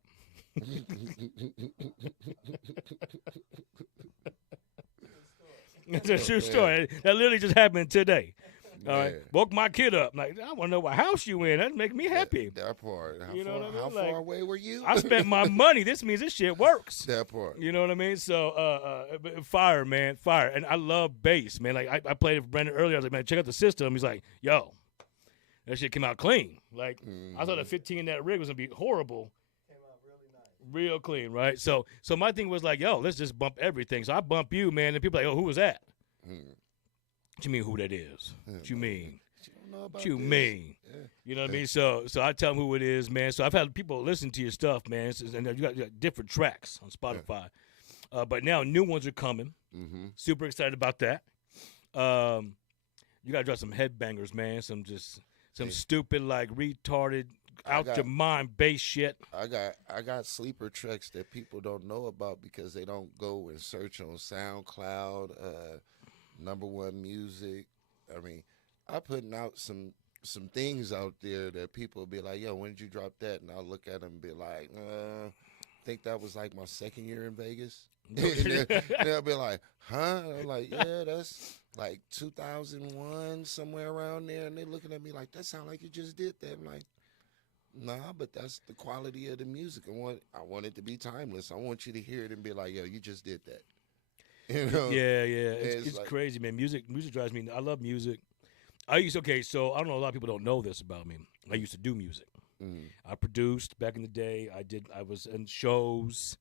It's a true story. That literally just happened today. All right, woke my kid up. Like, I want to know what house you in. That'd make me happy. That part. How You know what I mean? How Like, far away were you? I spent my money. This means this shit works. That part. You know what I mean? So, fire, man, fire. And I love bass, man. Like, I played it for Brandon earlier. I was like, man, check out the system. He's like, yo, that shit came out clean. Like, I thought the 15 in that rig was going to be horrible. Came out really nice. Real clean, right? So my thing was like, yo, let's just bump everything. So I bump you, man. And people are like, oh, who was that? What you mean who that is? What you mean? What you mean? Yeah. You know what I mean? So I tell them who it is, man. So I've had people listen to your stuff, man. And you got different tracks on Spotify. But now new ones are coming. Super excited about that. You got to drop some headbangers, man. Some stupid, like, retarded, out your mind bass shit. I got sleeper tracks that people don't know about because they don't go and search on SoundCloud, #1 music. I mean, I'm putting out some things out there that people will be like, yo, when did you drop that? And I'll look at them and be like, I think that was like my second year in Vegas. And they'll be like, huh? I'm like, yeah, that's like 2001, somewhere around there. And they're looking at me like, that sound like you just did that. I'm like, nah, but that's the quality of the music. I want it to be timeless. I want you to hear it and be like, yo, you just did that. You know? Yeah. It's like, crazy, man. Music drives me. I love music. So I don't know, a lot of people don't know this about me. I used to do music. I produced back in the day. I was in shows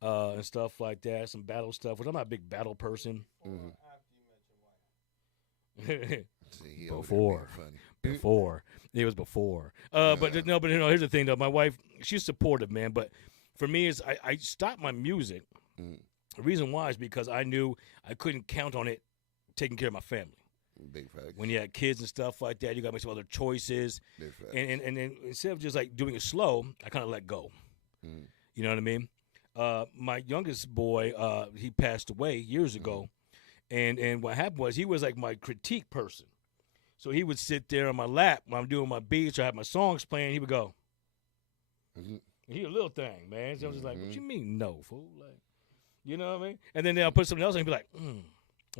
and stuff like that, some battle stuff, which I'm not a big battle person. After you met your wife. See, Before. It was before. But here's the thing though. My wife, she's supportive, man. But for me, is I stopped my music. The reason why is because I knew I couldn't count on it taking care of my family. Big facts. When you had kids and stuff like that, you got to make some other choices. Big facts. And then instead of just like doing it slow, I kind of let go. You know what I mean? My youngest boy, he passed away years ago. And what happened was he was like my critique person. So he would sit there on my lap when I'm doing my beats or I have my songs playing. He would go, he a little thing, man. So I was just like, what you mean no, fool? Like, you know what I mean? And then I'll put something else and he'd be like, I'm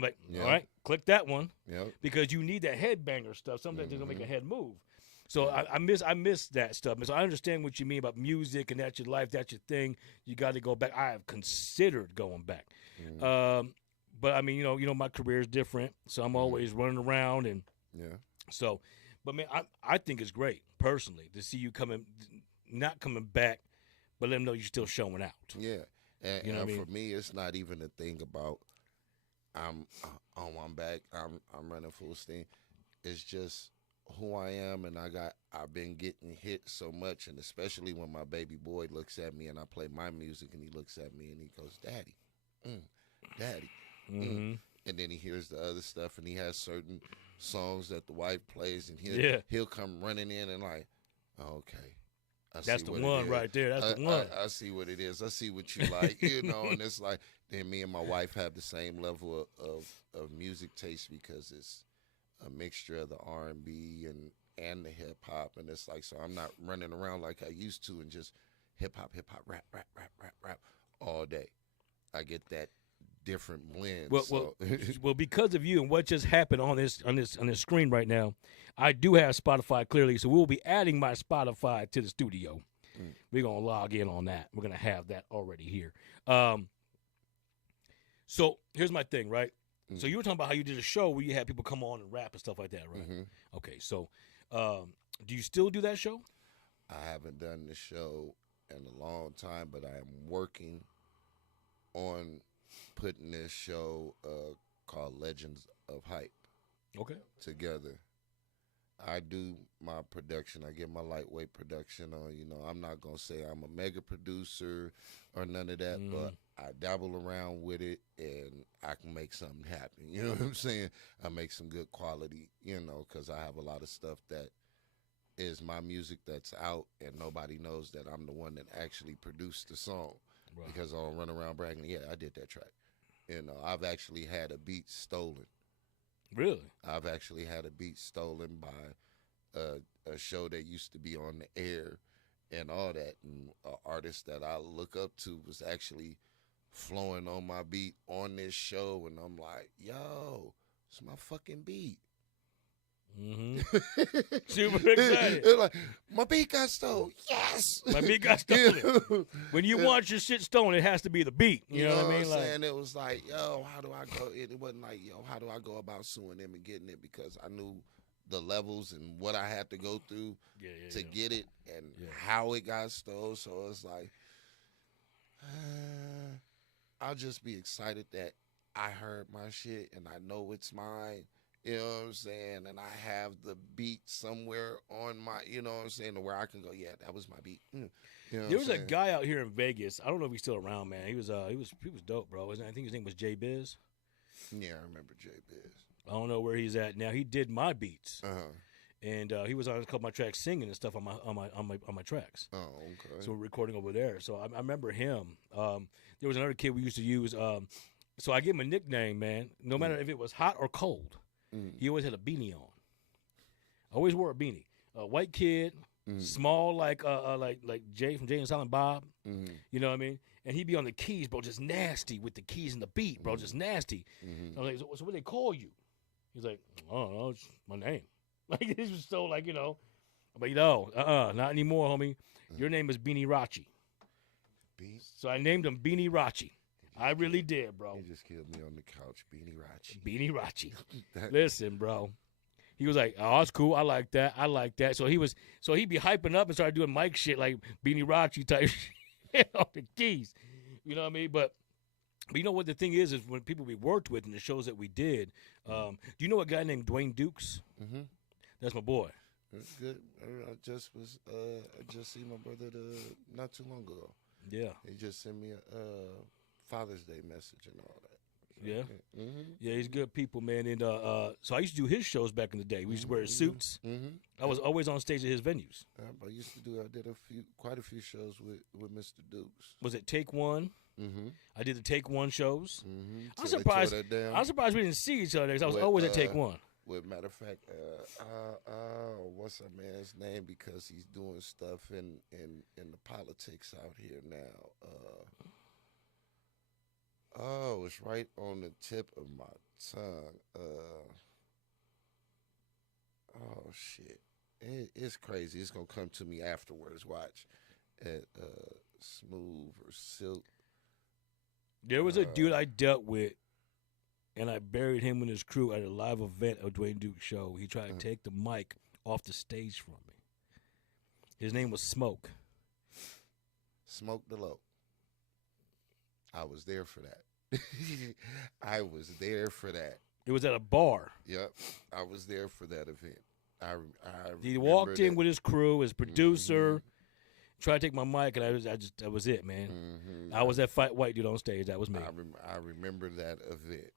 like, all right, click that one. Yep. Because you need that headbanger stuff. Sometimes they're gonna make a head move. So I miss that stuff. So I understand what you mean about music and that's your life, that's your thing. You got to go back. I have considered going back, but I mean, you know, my career is different, so I'm always running around and So, but man, I think it's great personally to see you not coming back, but let them know you're still showing out. Yeah, and, you know what I mean? For me, it's not even a thing about I'm back. I'm running full steam. It's just who I am, and I've been getting hit so much, and especially when my baby boy looks at me and I play my music, and he looks at me and he goes, "Daddy, Daddy," and then he hears the other stuff, and he has certain songs that the wife plays, and he'll come running in and like, okay. That's the one right there. That's the one. I see what it is. I see what you like, you know. And it's like, then me and my wife have the same level of music taste because it's a mixture of the R&B and the hip hop, and it's like, so I'm not running around like I used to and just hip hop, rap all day. I get that different blend. Well, because of you and what just happened on this screen right now, I do have Spotify clearly, so we'll be adding my Spotify to the studio. We're gonna log in on that. We're gonna have that already here. So here's my thing, right? So you were talking about how you did a show where you had people come on and rap and stuff like that, right? Okay, so do you still do that show? I haven't done the show in a long time, but I am working on putting this show called Legends of Hype together. I do my production. I get my lightweight production on. You know, I'm not going to say I'm a mega producer or none of that, but I dabble around with it and I can make something happen. You know what I'm saying? I make some good quality, you know, because I have a lot of stuff that is my music that's out and nobody knows that I'm the one that actually produced the song. Right. Because I'll run around bragging, yeah, I did that track. You know, I've actually had a beat stolen. Really? I've actually had a beat stolen by a show that used to be on the air and all that. And an artist that I look up to was actually flowing on my beat on this show. And I'm like, yo, it's my fucking beat. Super excited. Like, my beat got stolen. Yes, my beat got stolen. When you want your shit stolen, it has to be the beat. You know what I mean? Like, saying? It was like, yo, how do I go? It wasn't like, yo, how do I go about suing them and getting it? Because I knew the levels and what I had to go through to get it and how it got stolen. So it's like, I'll just be excited that I heard my shit and I know it's mine. You know what I'm saying? And I have the beat somewhere on my, you know what I'm saying, to where I can go, yeah, that was my beat. You know there was a guy out here in Vegas. I don't know if he's still around, man. He was dope, bro. I think his name was J Biz. Yeah, I remember J Biz. I don't know where he's at now. He did my beats. And he was on a couple of my tracks singing and stuff on my tracks. Oh, okay. So we're recording over there. So I remember him. There was another kid we used to use. So I gave him a nickname, man. No matter if it was hot or cold. He always had a beanie on. Always wore a beanie. A white kid, small like Jay from Jay and Silent Bob. You know what I mean? And he'd be on the keys, bro, just nasty with the keys and the beat, bro, just nasty. So I'm like, so what do they call you? He's like, I don't know, it's my name. Like, this was so like, you know. I'm like, no, not anymore, homie. Your name is Beanie Rachi. So I named him Beanie Rachi. I really did, bro. He just killed me on the couch, Beanie Rachi. Beanie Rachi. Listen, bro. He was like, "Oh, it's cool. I like that. I like that." So he'd be hyping up and started doing mic shit like Beanie Rachi type shit on the keys. You know what I mean? But you know what the thing is when people we worked with in the shows that we did. Do you know a guy named Dwayne Dukes? That's my boy. That's good. I just seen my brother not too long ago. Yeah. He just sent me a Father's Day message and all that. Yeah. Yeah, he's good people, man. And so I used to do his shows back in the day. We used to wear suits. I was always on stage at his venues. I did quite a few shows with Mr. Dukes. Was it Take One? I did the Take One shows. I'm surprised we didn't see each other because I was always at Take One. Well, matter of fact, what's that man's name? Because he's doing stuff in the politics out here now. Oh, it's right on the tip of my tongue. Oh shit, it's crazy. It's gonna come to me afterwards. Watch, at Smooth or Silk. There was a dude I dealt with, and I buried him and his crew at a live event of Dwayne Duke's show. He tried to take the mic off the stage from me. His name was Smoke. Smoke the Low. I was there for that. I was there for that. It was at a bar. Yep, I was there for that event. I He walked in that. with his crew, his producer, tried to take my mic, and that was it, man. I was that fight white dude on stage. That was me. I remember that event.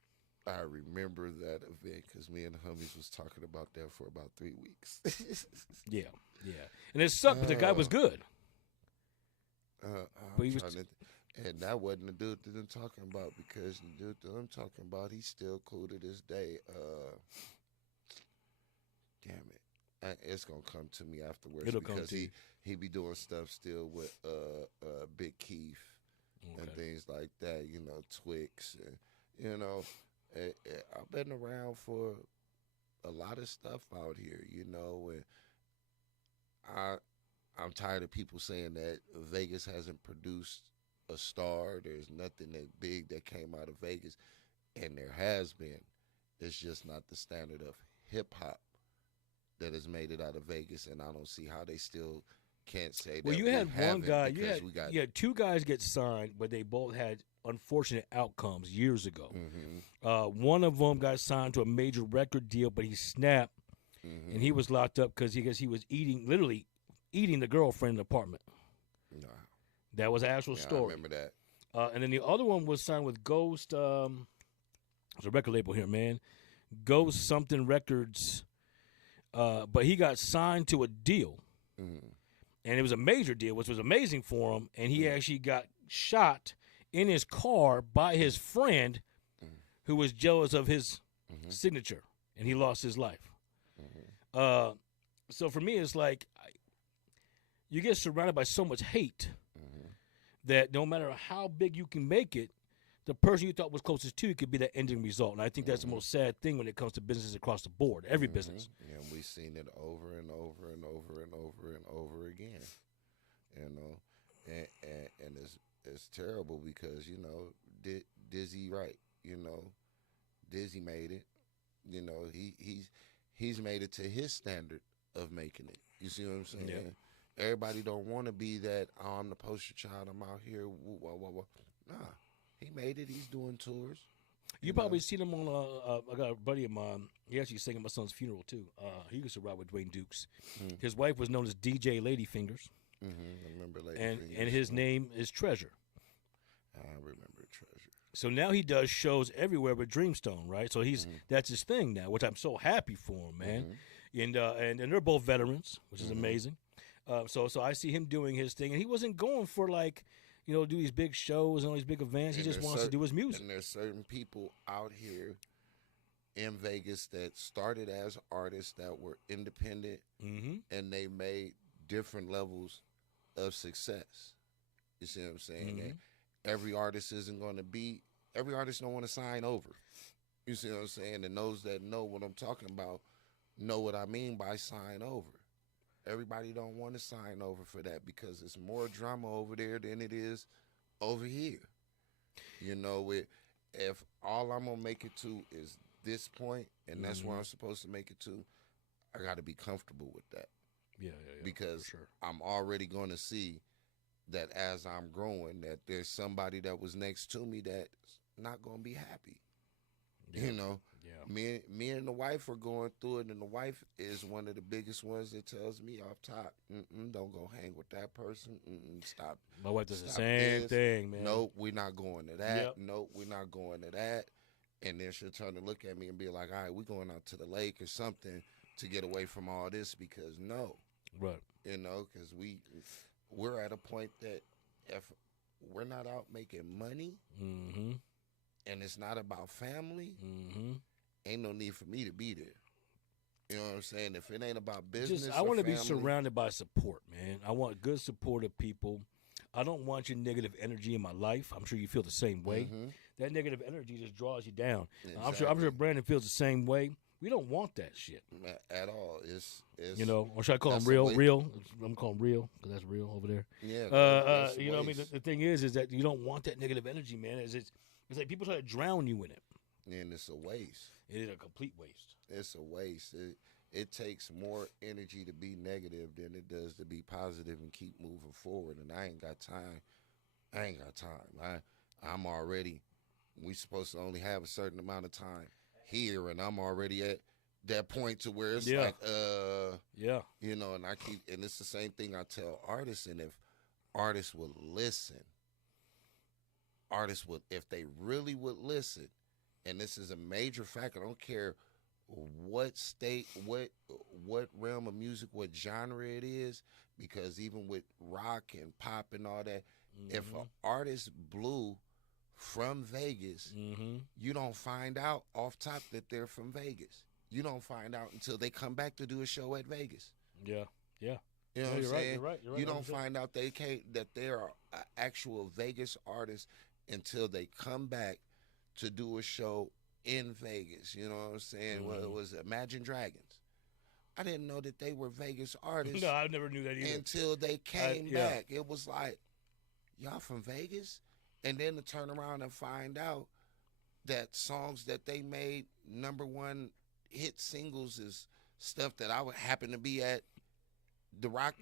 I remember that event because me and the homies was talking about that for about 3 weeks. Yeah. And it sucked, but the guy was good. But he was and that wasn't the dude that I'm talking about because the dude that I'm talking about, he's still cool to this day. Damn it. It's going to come to me afterwards It'll because come to you. he be doing stuff still with Big Keith and things like that, you know, Twix. And, you know, I've been around for a lot of stuff out here, you know, and I'm tired of people saying that Vegas hasn't produced a star. There's nothing that big that came out of Vegas, and there has been. It's just not the standard of hip hop that has made it out of Vegas, and I don't see how they still can't say that. Well, you had one guy. You had two guys get signed, but they both had unfortunate outcomes years ago. One of them got signed to a major record deal, but he snapped, and he was locked up because he was literally eating the girlfriend in the apartment. Nah. That was an actual story. I remember that. And then the other one was signed with Ghost. There's a record label here, man. Ghost something records. But he got signed to a deal. And it was a major deal, which was amazing for him. And he actually got shot in his car by his friend who was jealous of his signature. And he lost his life. So for me, it's like you get surrounded by so much hate that no matter how big you can make it, the person you thought was closest to you could be that ending result. And I think that's the most sad thing when it comes to businesses across the board, every business. Yeah, we've seen it over and over and over and over and over again. You know, and it's terrible because, you know, Dizzy, right, you know, Dizzy made it. You know, he's made it to his standard of making it. You see what I'm saying? Yeah. Everybody don't want to be that, oh, I'm the poster child, I'm out here, Nah, he made it. He's doing tours. You probably seen him on, I got a buddy of mine, he actually sang at my son's funeral, too. He used to ride with Dwayne Dukes. His wife was known as DJ Ladyfingers. I remember Ladyfingers. And his name is Treasure. I remember Treasure. So now he does shows everywhere with Dreamstone, right? So that's his thing now, which I'm so happy for him, man. And they're both veterans, which is amazing. So I see him doing his thing, and he wasn't going for do these big shows and all these big events. He just wants to do his music. And there's certain people out here in Vegas that started as artists that were independent, and they made different levels of success. You see what I'm saying? And every artist isn't going to be. Every artist don't want to sign over. You see what I'm saying? And those that know what I'm talking about know what I mean by sign over. Everybody don't want to sign over for that because it's more drama over there than it is over here. You know, if all I'm going to make it to is this point, and that's where I'm supposed to make it to, I got to be comfortable with that. Yeah. Because I'm already going to see that as I'm growing, that there's somebody that was next to me that's not going to be happy. Yeah. You know? Yeah. Me and the wife are going through it, and the wife is one of the biggest ones that tells me off top, don't go hang with that person. Stop. My wife does the same thing, man. Nope, we're not going to that. Yep. Nope, we're not going to that. And then she'll turn to look at me and be like, all right, we're going out to the lake or something to get away from all this because no. Right. You know, because we're at a point that if we're not out making money and it's not about family, ain't no need for me to be there. You know what I'm saying? If it ain't about Just business I or want to be family, surrounded by support, man. I want good supportive people. I don't want your negative energy in my life. I'm sure you feel the same way. mm-hmm, That negative energy just draws you down. exactly. I'm sure Brandon feels the same way. We don't want that shit. At all. It's You know, or should I call him that's a real? way. Real. I'm calling him real because that's real over there. Yeah, that's a You know what I mean? waste. The thing is that you don't want that negative energy, man. It's like people try to drown you in it. And it's a waste. It is a complete waste. It's a waste. It takes more energy to be negative than it does to be positive and keep moving forward. And I ain't got time. I ain't got time. I'm already. We supposed to only have a certain amount of time here, and I'm already at that point to where it's like, yeah, you know. And and it's the same thing I tell artists. And if artists would listen, if they really would listen, and this is a major factor. I don't care what state, what realm of music, what genre it is, because even with rock and pop and all that, if an artist blew from Vegas, you don't find out off top that they're from Vegas. You don't find out until they come back to do a show at Vegas. yeah. You know what I'm You're saying? right. You don't find out that they are an actual Vegas artist until they come back to do a show in Vegas. You know what I'm saying? Well, it was Imagine Dragons. I didn't know that they were Vegas artists. No, I never knew that either. Until they came back. It was like, y'all from Vegas? And then to turn around and find out that songs that they made #1 hit singles is stuff that I would happen to be at the rock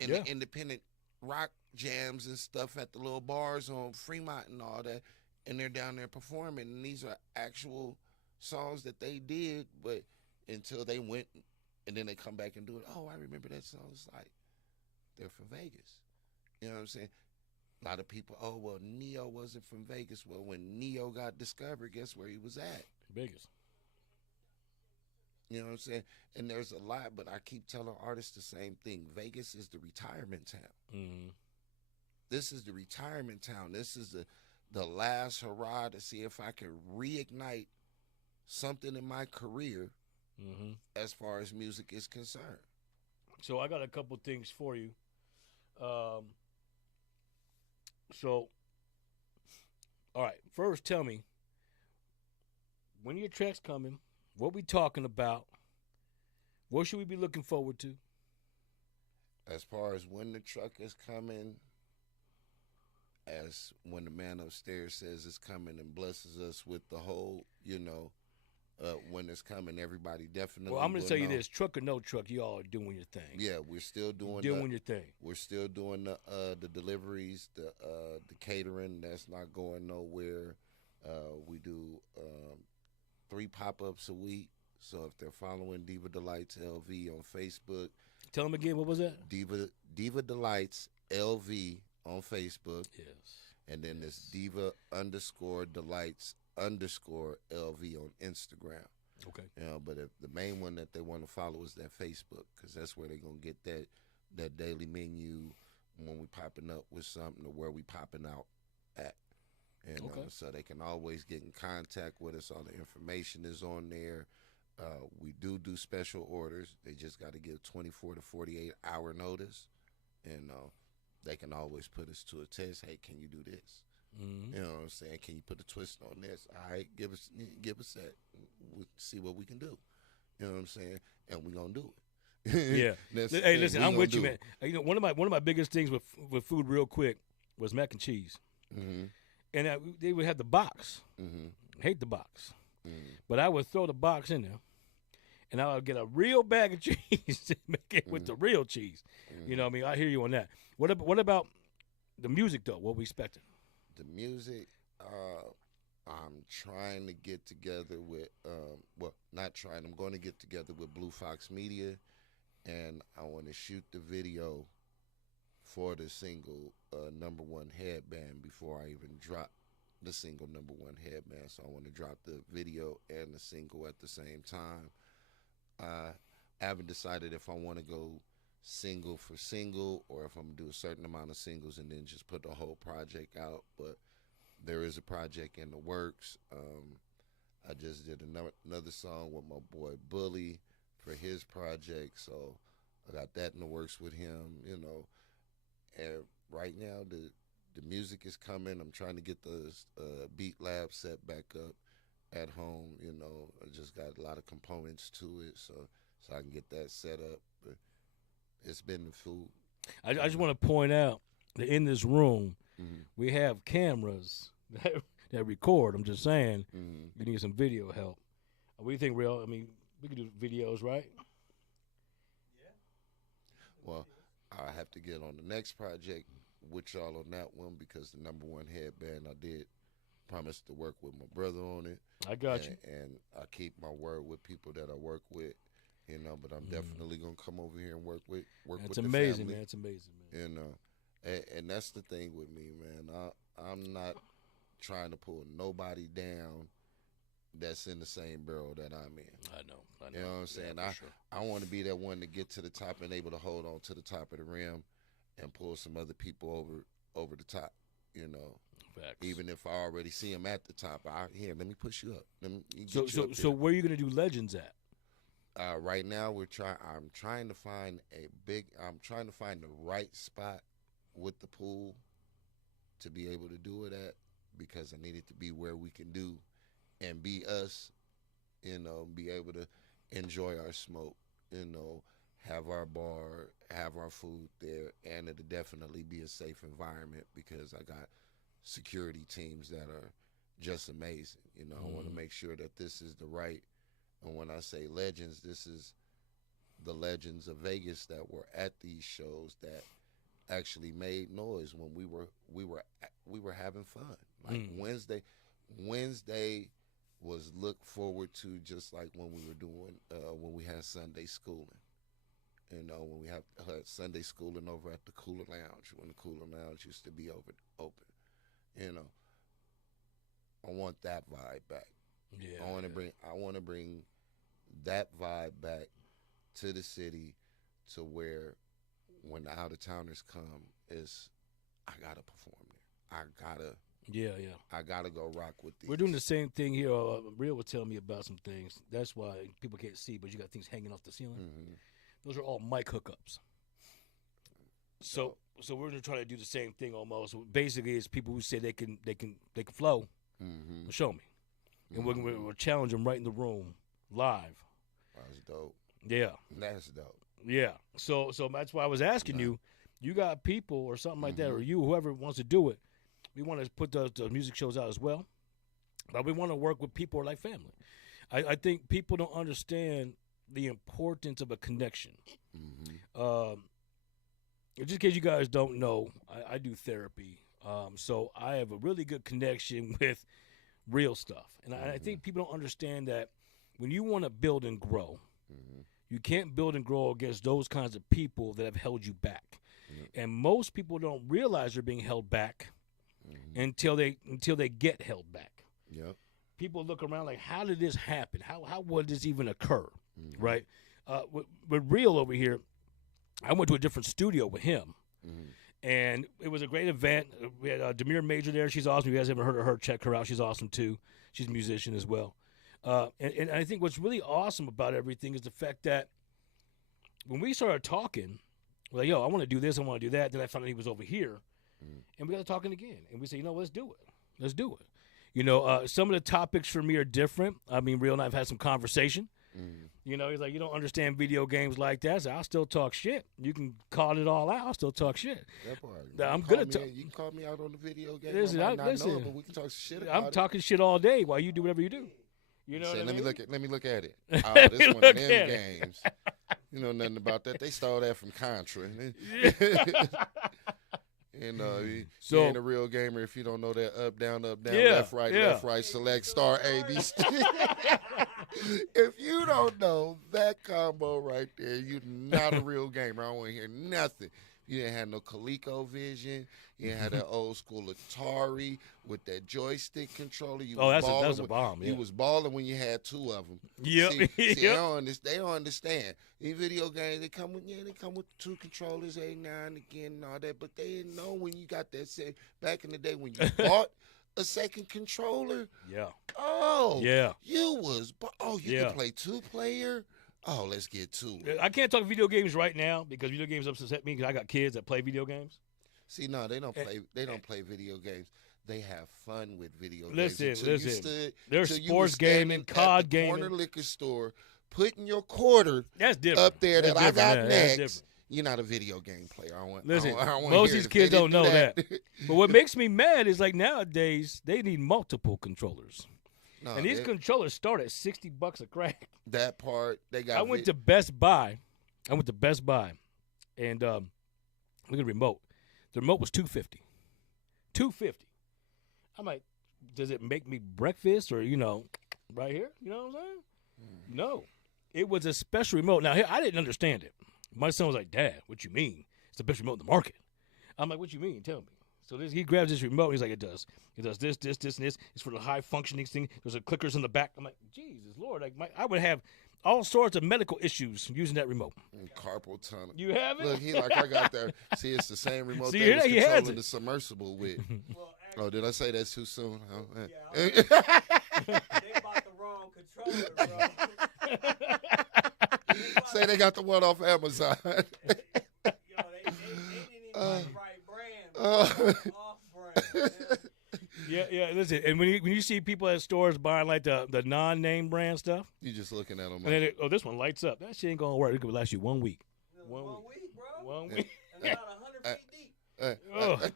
in the independent rock jams and stuff at the little bars on Fremont and all that, and they're down there performing, and these are actual songs that they did, but until they went and then they come back and do it, oh, I remember that song. It's like, they're from Vegas. You know what I'm saying? A lot of people, oh, well, Neo wasn't from Vegas. Well, when Neo got discovered, guess where he was at? Vegas. You know what I'm saying? And there's a lot, but I keep telling artists the same thing. Vegas is the retirement town. This is the retirement town. This is the last hurrah to see if I can reignite something in my career as far as music is concerned. So I got a couple things for you. So, all right. First, tell me, when your track's coming, what we talking about? What should we be looking forward to? As far as when the truck is coming, as when the man upstairs says it's coming and blesses us with the whole, when it's coming, everybody definitely. Well, I'm going to tell you know. this: truck or no truck, you all are doing your thing. Yeah, we're still doing your thing. We're still doing the deliveries, the catering. That's not going nowhere. We do 3 pop-ups a week. So if they're following Diva Delights LV on Facebook, tell them again, what was that? Diva Delights LV on Facebook. Yes. And then there's Diva_Delights _LV on Instagram. Okay. But if the main one that they want to follow is that Facebook, because that's where they're gonna get that daily menu when we popping up with something or where we popping out at. And so they can always get in contact with us. All the information is on there. We do special orders. They just got to give 24 to 48 hour notice, and they can always put us to a test. Hey, can you do this? You know what I'm saying? Can you put a twist on this? All right, give us that. We'll see what we can do. You know what I'm saying? And we're gonna do it. Yeah. Hey, listen, I'm with you, man. You know, one of my biggest things with food, real quick, was mac and cheese. And they would have the box. Hate the box, but I would throw the box in there, and I would get a real bag of cheese and make it with the real cheese. You know what I mean? I hear you on that. What about the music though? What we expecting? The music, I'm trying to get together with, not trying. I'm going to get together with Blue Fox Media, and I want to shoot the video for the single #1 Headband before I even drop the single #1 Headband. So I want to drop the video and the single at the same time. I haven't decided if I want to go single for single or if I'm going to do a certain amount of singles and then just put the whole project out. But there is a project in the works. I just did another song with my boy Bully for his project. So I got that in the works with him, And right now the music is coming. I'm trying to get the Beat Lab set back up at home. I just got a lot of components to it, so I can get that set up. But it's been the food. I just want to point out that in this room, Mm-hmm. we have cameras that record. I'm just saying, Mm-hmm. you need some video help. What do you think, Real? I mean, we can do videos, right? Well, I have to get on the next project with y'all on that one because the number one headband I did promise to work with my brother on it. I got you. And I keep my word with people that I work with, but I'm definitely gonna come over here and work with That's the amazing, family, man. That's amazing, man. and that's the thing with me, man. I'm not trying to pull nobody down that's in the same barrel that I'm in. I know. You know what I'm saying? Yeah, for sure. I want to be that one to get to the top and able to hold on to the top of the rim and pull some other people over the top, Facts. Even if I already see them at the top, let me push you up. So where are you gonna do Legends at? Right now I'm trying to find the right spot with the pool to be able to do it at, because I need it to be where we can do and be us, be able to enjoy our smoke, have our bar, have our food there, and it'll definitely be a safe environment because I got security teams that are just amazing. I want to make sure that this is the right, and when I say legends, this is the legends of Vegas that were at these shows that actually made noise when we were having fun. Like Wednesday was looked forward to, just like when we were doing when we had Sunday schooling. When we had Sunday schooling over at the Cooler Lounge, when the Cooler Lounge used to be open. I want that vibe back. Yeah. I want to bring that vibe back to the city, to where when the out of towners come, I gotta perform there. I gotta go rock with these. We're doing the same thing here. Real was telling me about some things. That's why people can't see, but you got things hanging off the ceiling. Mm-hmm. Those are all mic hookups. So we're gonna try to do the same thing almost. Basically, it's people who say they can flow. Mm-hmm. Well, show me, and we'll challenge them right in the room live. That's dope. Yeah, that's dope. Yeah. So that's why I was asking you. You got people or something like that, or whoever wants to do it. We want to put the music shows out as well, but we want to work with people like family. I think people don't understand the importance of a connection. Mm-hmm. Just in case you guys don't know, I do therapy. So I have a really good connection with real stuff. And I think people don't understand that when you want to build and grow, you can't build and grow against those kinds of people that have held you back. And most people don't realize they're being held back until they get held back. Yep. People look around like, how did this happen? How would this even occur? Right? With Real over here, I went to a different studio with him. And it was a great event. We had Demir Major there. She's awesome. If you guys haven't heard of her, check her out. She's awesome, too. She's a musician as well. And I think what's really awesome about everything is the fact that when we started talking, we're like, yo, I want to do this, I want to do that. Then I found out he was over here. And we got to talking again. And we said, let's do it. Let's do it. Some of the topics for me are different. I mean, Real and I have had some conversation. He's like, you don't understand video games like that. So I'll still talk shit. You can call it all out. I'll still talk shit. That part. I'm good at talking. You can call me out on the video game. Listen, I might not know it, but we can talk shit about I'm talking shit all day while you do whatever you do. You know what I mean? Let me look at it. Oh, this one of them games. You know nothing about that. They stole that from Contra. You ain't a real gamer if you don't know that up, down, left, right, select, star, A, B, C. If you don't know that combo right there, you're not a real gamer. I don't want to hear nothing. You didn't have no ColecoVision. You didn't have that old school Atari with that joystick controller. That was a bomb. Yeah. You was balling when you had two of them. Yep. See, they don't understand. These video games, they come with two controllers every now and again and all that, but they didn't know when you got that set back in the day when you bought a second controller. Yeah. Oh. Yeah. You could play 2-player. Oh, let's get to it. I can't talk video games right now because video games upset me because I got kids that play video games. See, no, they don't play. They don't play video games. They have fun with video Listen, games. listen. There's Till you sports was standing gaming, at COD the gaming. corner liquor store, putting your quarter That's different. up there That's that I got different, man. That's next. different. You're not a video game player. I don't want. Listen, I don't wanna most of hear these it. kids They don't know didn't that. do But what makes me mad is like nowadays they need multiple controllers, No, and these controllers start at $60 a crack. that part they got. I went to Best Buy. And look at the remote. The remote was $250. $250. I'm like, does it make me breakfast or right here? You know what I'm saying? No, it was a special remote. Now here I didn't understand it. My son was like, "Dad, what you mean? It's the best remote in the market." I'm like, "What you mean? Tell me." So he grabs this remote. And he's like, "It does. It does this, and this. It's for the high functioning thing. There's clickers in the back." I'm like, "Jesus Lord!" I would have all sorts of medical issues using that remote. Carpal tunnel. You have it? Look, he like I got that. See, it's the same remote See, they was he has controlling it. the submersible with. Well, Oh, did I say that too soon? Oh, they bought the wrong controller, bro. Say they got the one off Amazon. Yo, they didn't even buy the right brand. Off brand. Yeah. Listen, and when you see people at stores buying like the non-name brand stuff, You just looking at them. and then this one lights up. That shit ain't gonna work. It could last you 1 week. 1 week, bro. 1 week. And about 100 feet deep.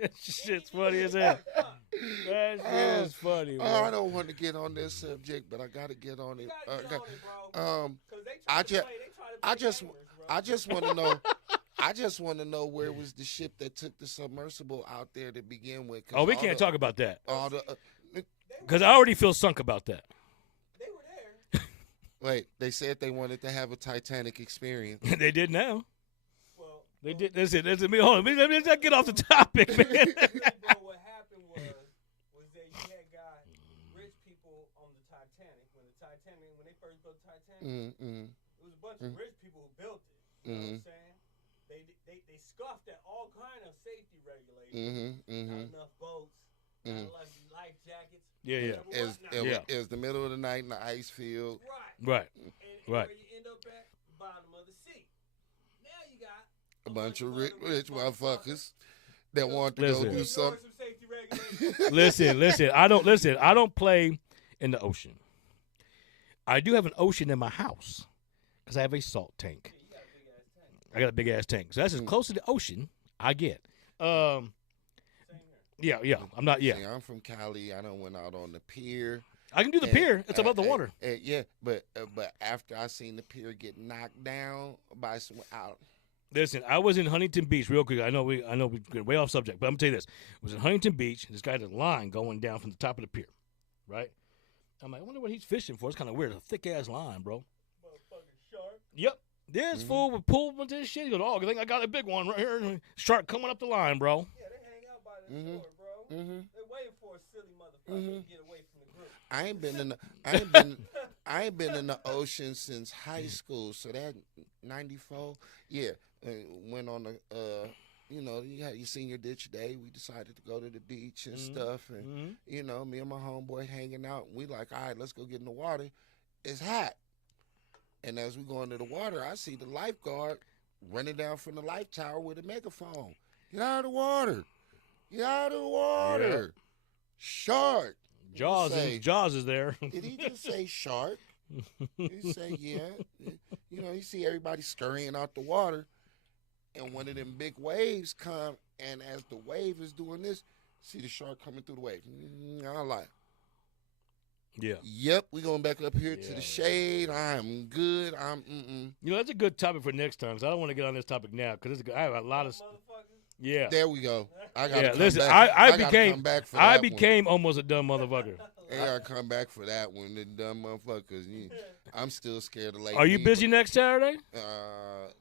That shit's funny as hell. That shit is funny, I man. don't want to get on this subject, but I got to get on it. You gotta get on it, bro. 'Cause they try I to just, play- they try to I play just, gamers, bro. I just want to know. I just want to know where was the ship that took the submersible out there to begin with. Oh, we can't talk about that All the because I already feel sunk about that. They were there. wait, they said they wanted to have a Titanic experience. They did now. Well, They did. Listen. Hold on. Let me just get off the topic, man. bro, what happened was that you had rich people on the Titanic. When they first built the Titanic, it was a bunch of rich people who built it. You know what I'm saying? They scoffed at all kind of safety regulations. Not enough boats, not enough life jackets. Yeah. It was the middle of the night in the ice field. Right. And Right. where you end up at the bottom of the sea. Now you got A bunch of other rich motherfuckers that want to Listen. go do Ignore something. some safety regulations. Listen. I don't play in the ocean. I do have an ocean in my house because I have a salt tank. I got a big ass tank, so that's as close to the ocean I get. Yeah. I'm not. Yeah, See, I'm from Cali. I done went out on the pier. I can do the pier. It's above the water. Yeah, but after I seen the pier get knocked down by some out. Listen, I was in Huntington Beach real quick. I know we get way off subject, but I'm gonna tell you this: I was in Huntington Beach. This guy had a line going down from the top of the pier, right? I'm like, I wonder what he's fishing for. It's kind of weird. A thick ass line, bro. Motherfucking shark. This fool would pull with this shit. He goes, "Oh, I think I got a big one right here." Shark coming up the line, bro. Yeah, they hang out by the shore, bro. They're waiting for a silly motherfucker to get away from the group. I ain't been in the ocean since high school. So that 94, yeah, went on the you had your senior ditch day. We decided to go to the beach and stuff, and me and my homeboy hanging out. We like, all right, let's go get in the water. It's hot, and as we go into the water, I see the lifeguard running down from the life tower with a megaphone. Get out of the water! Get out of the water! Shark! Jaws is there. Did he just say shark? He say, yeah. You see everybody scurrying out the water, and one of them big waves come, and as the wave is doing this, see the shark coming through the wave. I'm like, Yeah. yep, we going back up here to the shade. I'm good. That's a good topic for next time. Cause I don't want to get on this topic now because I have a lot of. Yeah. There we go. I got to come listen, back. I became almost a dumb motherfucker. I got to come back for that one. The dumb motherfuckers. I'm still scared of late. Are you busy next Saturday?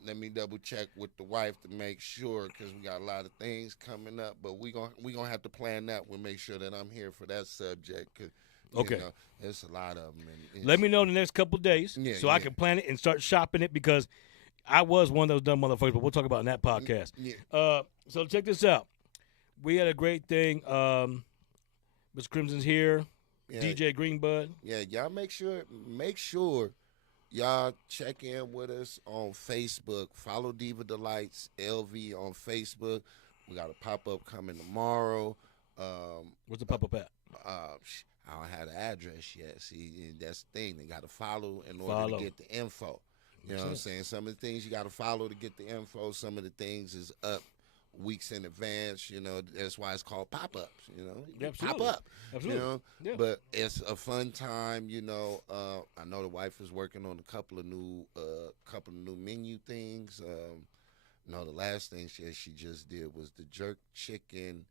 Let me double check with the wife to make sure because we got a lot of things coming up. But we gonna have to plan that. We'll make sure that I'm here for that subject. Cause, there's a lot of them. Let me know the next couple of days so I can plan it and start shopping it because I was one of those dumb motherfuckers. But we'll talk about it in that podcast. Yeah. So check this out. We had a great thing. Mr. Crimson's here. Yeah. DJ Greenbud. Yeah, y'all make sure y'all check in with us on Facebook. Follow Diva Delights LV on Facebook. We got a pop-up coming tomorrow. What's the pop-up at? I don't have the address yet. See, that's the thing. They got to follow in order to get the info. You know what I'm saying? Some of the things you got to follow to get the info. Some of the things is up weeks in advance. You know, that's why it's called pop-ups. You know, Absolutely. pop up. Absolutely. You know, Yeah. but it's a fun time. You know, I know the wife is working on a couple of new menu things. No, the last thing she just did was the jerk chicken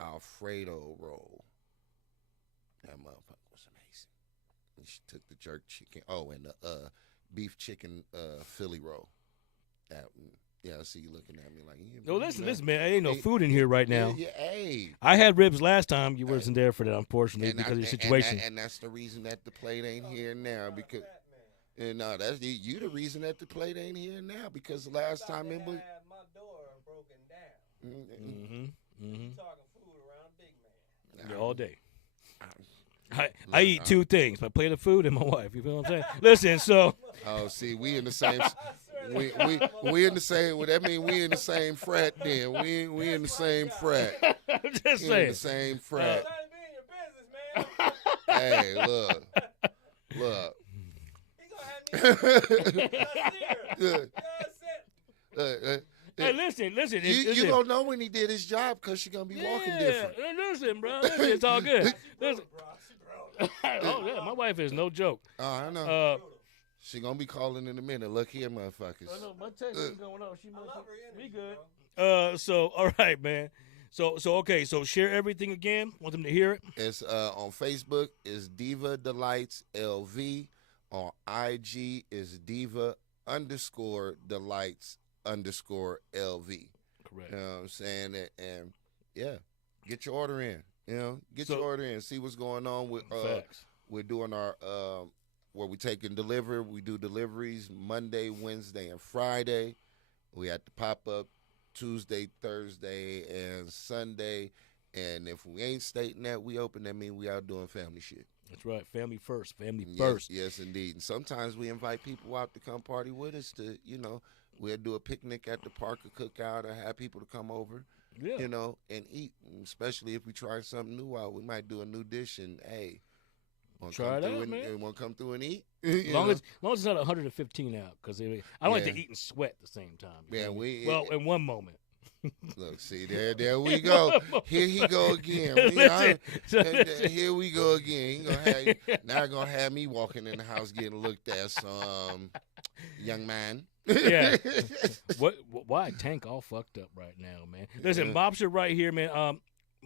Alfredo roll. That motherfucker was amazing. And she took the jerk chicken. Oh, and the beef chicken Philly roll. That, yeah, I see you looking at me like. No, listen, man. There ain't no food in here right now. Yeah, hey. I had ribs last time. You wasn't there for that, unfortunately, because of your situation. And that's the reason that the plate ain't here now. Because, and no, that's you the reason that the plate ain't here now. Because the last time it was. My door broken down. Mm-hmm. Talking food around big man. Yeah, all day. I eat two things: my plate of food and my wife. You feel what I'm saying? Listen, so. Oh, see, we in the same. We in the same. Well, that mean we in the same frat. Then we in the same frat. I'm just saying. In the same frat. Be in your business, man. Hey, look. He gonna have me. Hey, listen. You don't know when he did his job because she's gonna be walking different. Listen, bro. It's all good. Listen. Oh yeah, my wife is no joke. Oh, I know. She gonna be calling in a minute. Look here, motherfuckers. I know my text is going on. She must be good. So all right, man. So okay. So share everything again. Want them to hear it. It's on Facebook. It's Diva Delights LV. On IG is Diva _Delights _LV. Correct. You know what I'm saying? And yeah, get your order in. You know, get your order in. See what's going on with. Facts. We're doing our where we take and deliver. We do deliveries Monday, Wednesday, and Friday. We at the pop-up Tuesday, Thursday, and Sunday. And if we ain't stating that we open, that mean we out doing family shit. That's right. Family first. Family first. Yes, indeed. And sometimes we invite people out to come party with us to, you know, we'll do a picnic at the park, a cookout, or have people to come over, you know, and eat. Especially if we try something new out. We might do a new dish and, hey, try it out, man. Want to come through and eat? As long as it's not 115 out, because I don't like to eat and sweat at the same time. Yeah, in one moment. Look, see, there we go. Here he go again. Here we go again. Now gonna have me walking in the house getting looked at some young man. Yeah. Why Tank all fucked up right now, man? Listen, Mobster right here, man.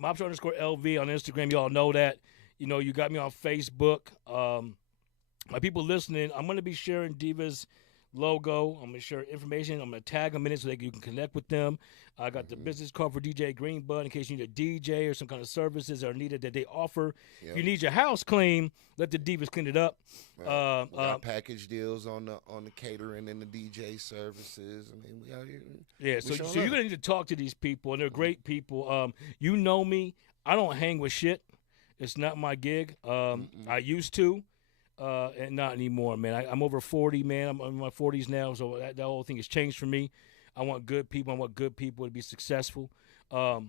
Mobster _LV on Instagram. Y'all know that. You know, you got me on Facebook. My people listening, I'm going to be sharing Diva's logo. I'm going to share information. I'm going to tag them in it so that you can connect with them. I got the business card for DJ Greenbud in case you need a DJ or some kind of services that are needed that they offer. Yep. If you need your house clean, let the Divas clean it up. We got package deals on the catering and the DJ services. I mean, we out here. Yeah, so you're going to need to talk to these people, and they're great people. You know me. I don't hang with shit. It's not my gig. I used to, and not anymore, man. I'm over 40, man. I'm in my 40s now, so that whole thing has changed for me. I want good people. I want good people to be successful. We're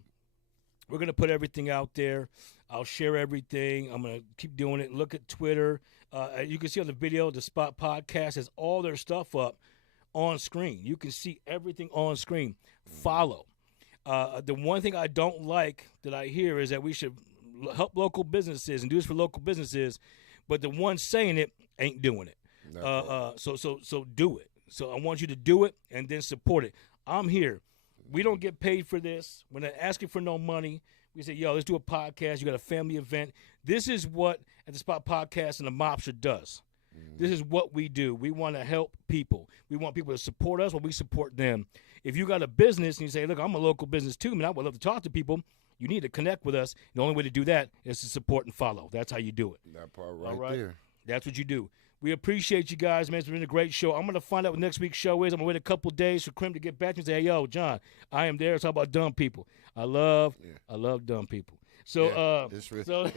going to put everything out there. I'll share everything. I'm going to keep doing it. Look at Twitter. You can see on the video, the Spot Podcast has all their stuff up on screen. You can see everything on screen. Follow. The one thing I don't like that I hear is that we should help local businesses and do this for local businesses, but the one saying it ain't doing it. So do it. So I want you to do it and then support it. I'm here. We don't get paid for this. We're not asking for no money. We say, yo, let's do a podcast. You got a family event. This is what at the Spot Podcast and the Mobster does. This is what we do. We want to help people. We want people to support us while we support them. If you got a business and you say, look, I'm a local business too, man, I would love to talk to people. You need to connect with us. The only way to do that is to support and follow. That's how you do it. That part right there. That's what you do. We appreciate you guys, man. It's been a great show. I'm going to find out what next week's show is. I'm going to wait a couple days for Krim to get back and say, hey, yo, John, I am there. It's all about dumb people. I love dumb people. So, it's real. so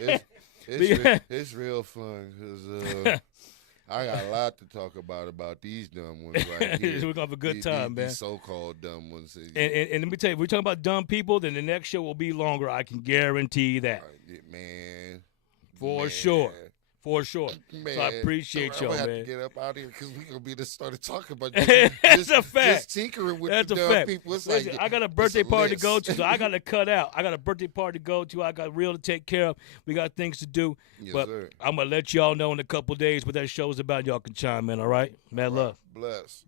It's real fun because I got a lot to talk about these dumb ones right here. we're gonna have a good time, man. These so-called dumb ones. And let me tell you, if we're talking about dumb people, then the next show will be longer. I can guarantee that. Man. For sure. For sure. Man, so I appreciate y'all, I'm gonna man. have to get up out here because we're gonna be just started talking about That's a fact. Just tinkering with That's the a dumb fact. people. It's Listen, like I got a birthday party to go to, list. so I got to cut out. I got a birthday party to go to. I got real to take care of. We got things to do. Yes, but sir. I'm gonna let y'all know in a couple days what that show's about. Y'all can chime in. All right, mad love. Bless.